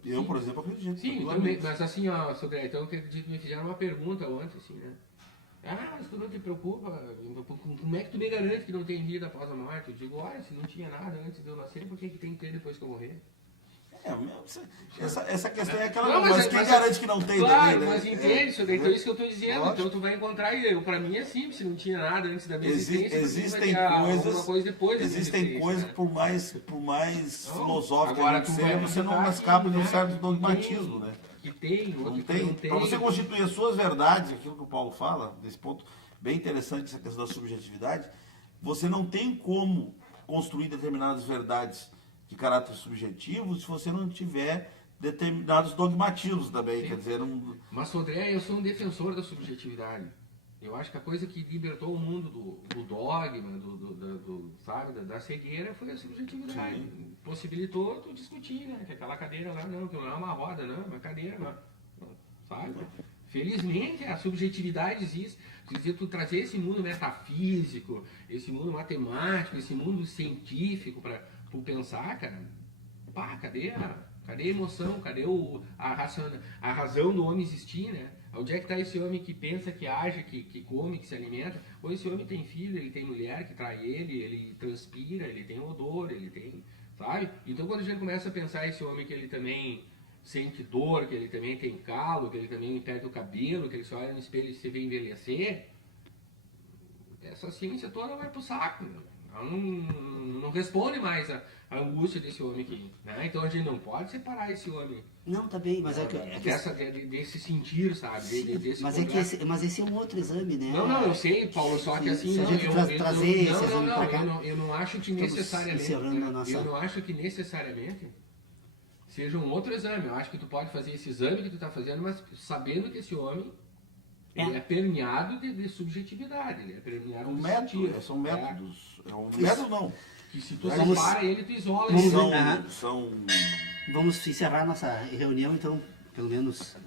Eu, por exemplo, acredito. Sim, também, mas assim, ó, Sodré, então eu acredito que me fizeram uma pergunta ontem, assim, né? Ah, mas tu não te preocupa, como é que tu me garante que não tem vida após a morte? Eu digo, olha, se não tinha nada antes de eu nascer, por que tem que ter depois que eu morrer? Essa questão é aquela coisa, mas quem garante que não tem claro, também, né? Mas entende, isso é isso que eu estou dizendo, então tu vai encontrar, para mim é simples, se não tinha nada antes da minha existência, existem coisa depois existem coisas, né? por mais filosóficas agora que seja, você não escapa de um certo dogmatismo, né? Que tem, outro não que tem. não tem. Para você constituir as suas verdades, aquilo que o Paulo fala, desse ponto bem interessante, essa questão da subjetividade, você não tem como construir determinadas verdades de caráter subjetivo se você não tiver determinados dogmatismos também, Sim. quer dizer, não... Mas, Sodré, eu sou um defensor da subjetividade. Eu acho que a coisa que libertou o mundo do dogma, sabe, da cegueira foi a subjetividade. Sim. Possibilitou tu discutir, né? Que aquela cadeira lá, não, que não é uma roda, não, é uma cadeira, não. Sabe? Felizmente a subjetividade existe. Quer dizer, tu trazer esse mundo metafísico, esse mundo matemático, esse mundo científico para pensar, cara, pá, cadê a emoção, cadê a razão do homem existir, né? Onde é que está esse homem que pensa, que age, que come, que se alimenta? Ou esse homem tem filho, ele tem mulher que trai ele transpira, ele tem odor, ele tem... Sabe? Então quando a gente começa a pensar esse homem que ele também sente dor, que ele também tem calo, que ele também perde o cabelo, que ele se olha no espelho e se vê envelhecer, essa ciência toda vai pro saco. Ela não responde mais a angústia desse homem aqui. Né? Então a gente não pode separar esse homem. Não, tá bem, mas Desse sentir, sabe? Sim, Desse mas esse é um outro exame, né? Não, eu sei, Paulo, só que assim, se a gente trazer esse exame pra cá, eu não acho que estamos necessariamente, encerrando a nossa... eu não acho que necessariamente seja um outro exame. Eu acho que tu pode fazer esse exame que tu está fazendo, mas sabendo que esse homem ele é permeado de subjetividade, ele é permeado Um de método, sentido. são métodos. É um método não. Que se tu Vamos- separa ele, tu isola vamos- ele. Aham. São Vamos encerrar nossa reunião, então, pelo menos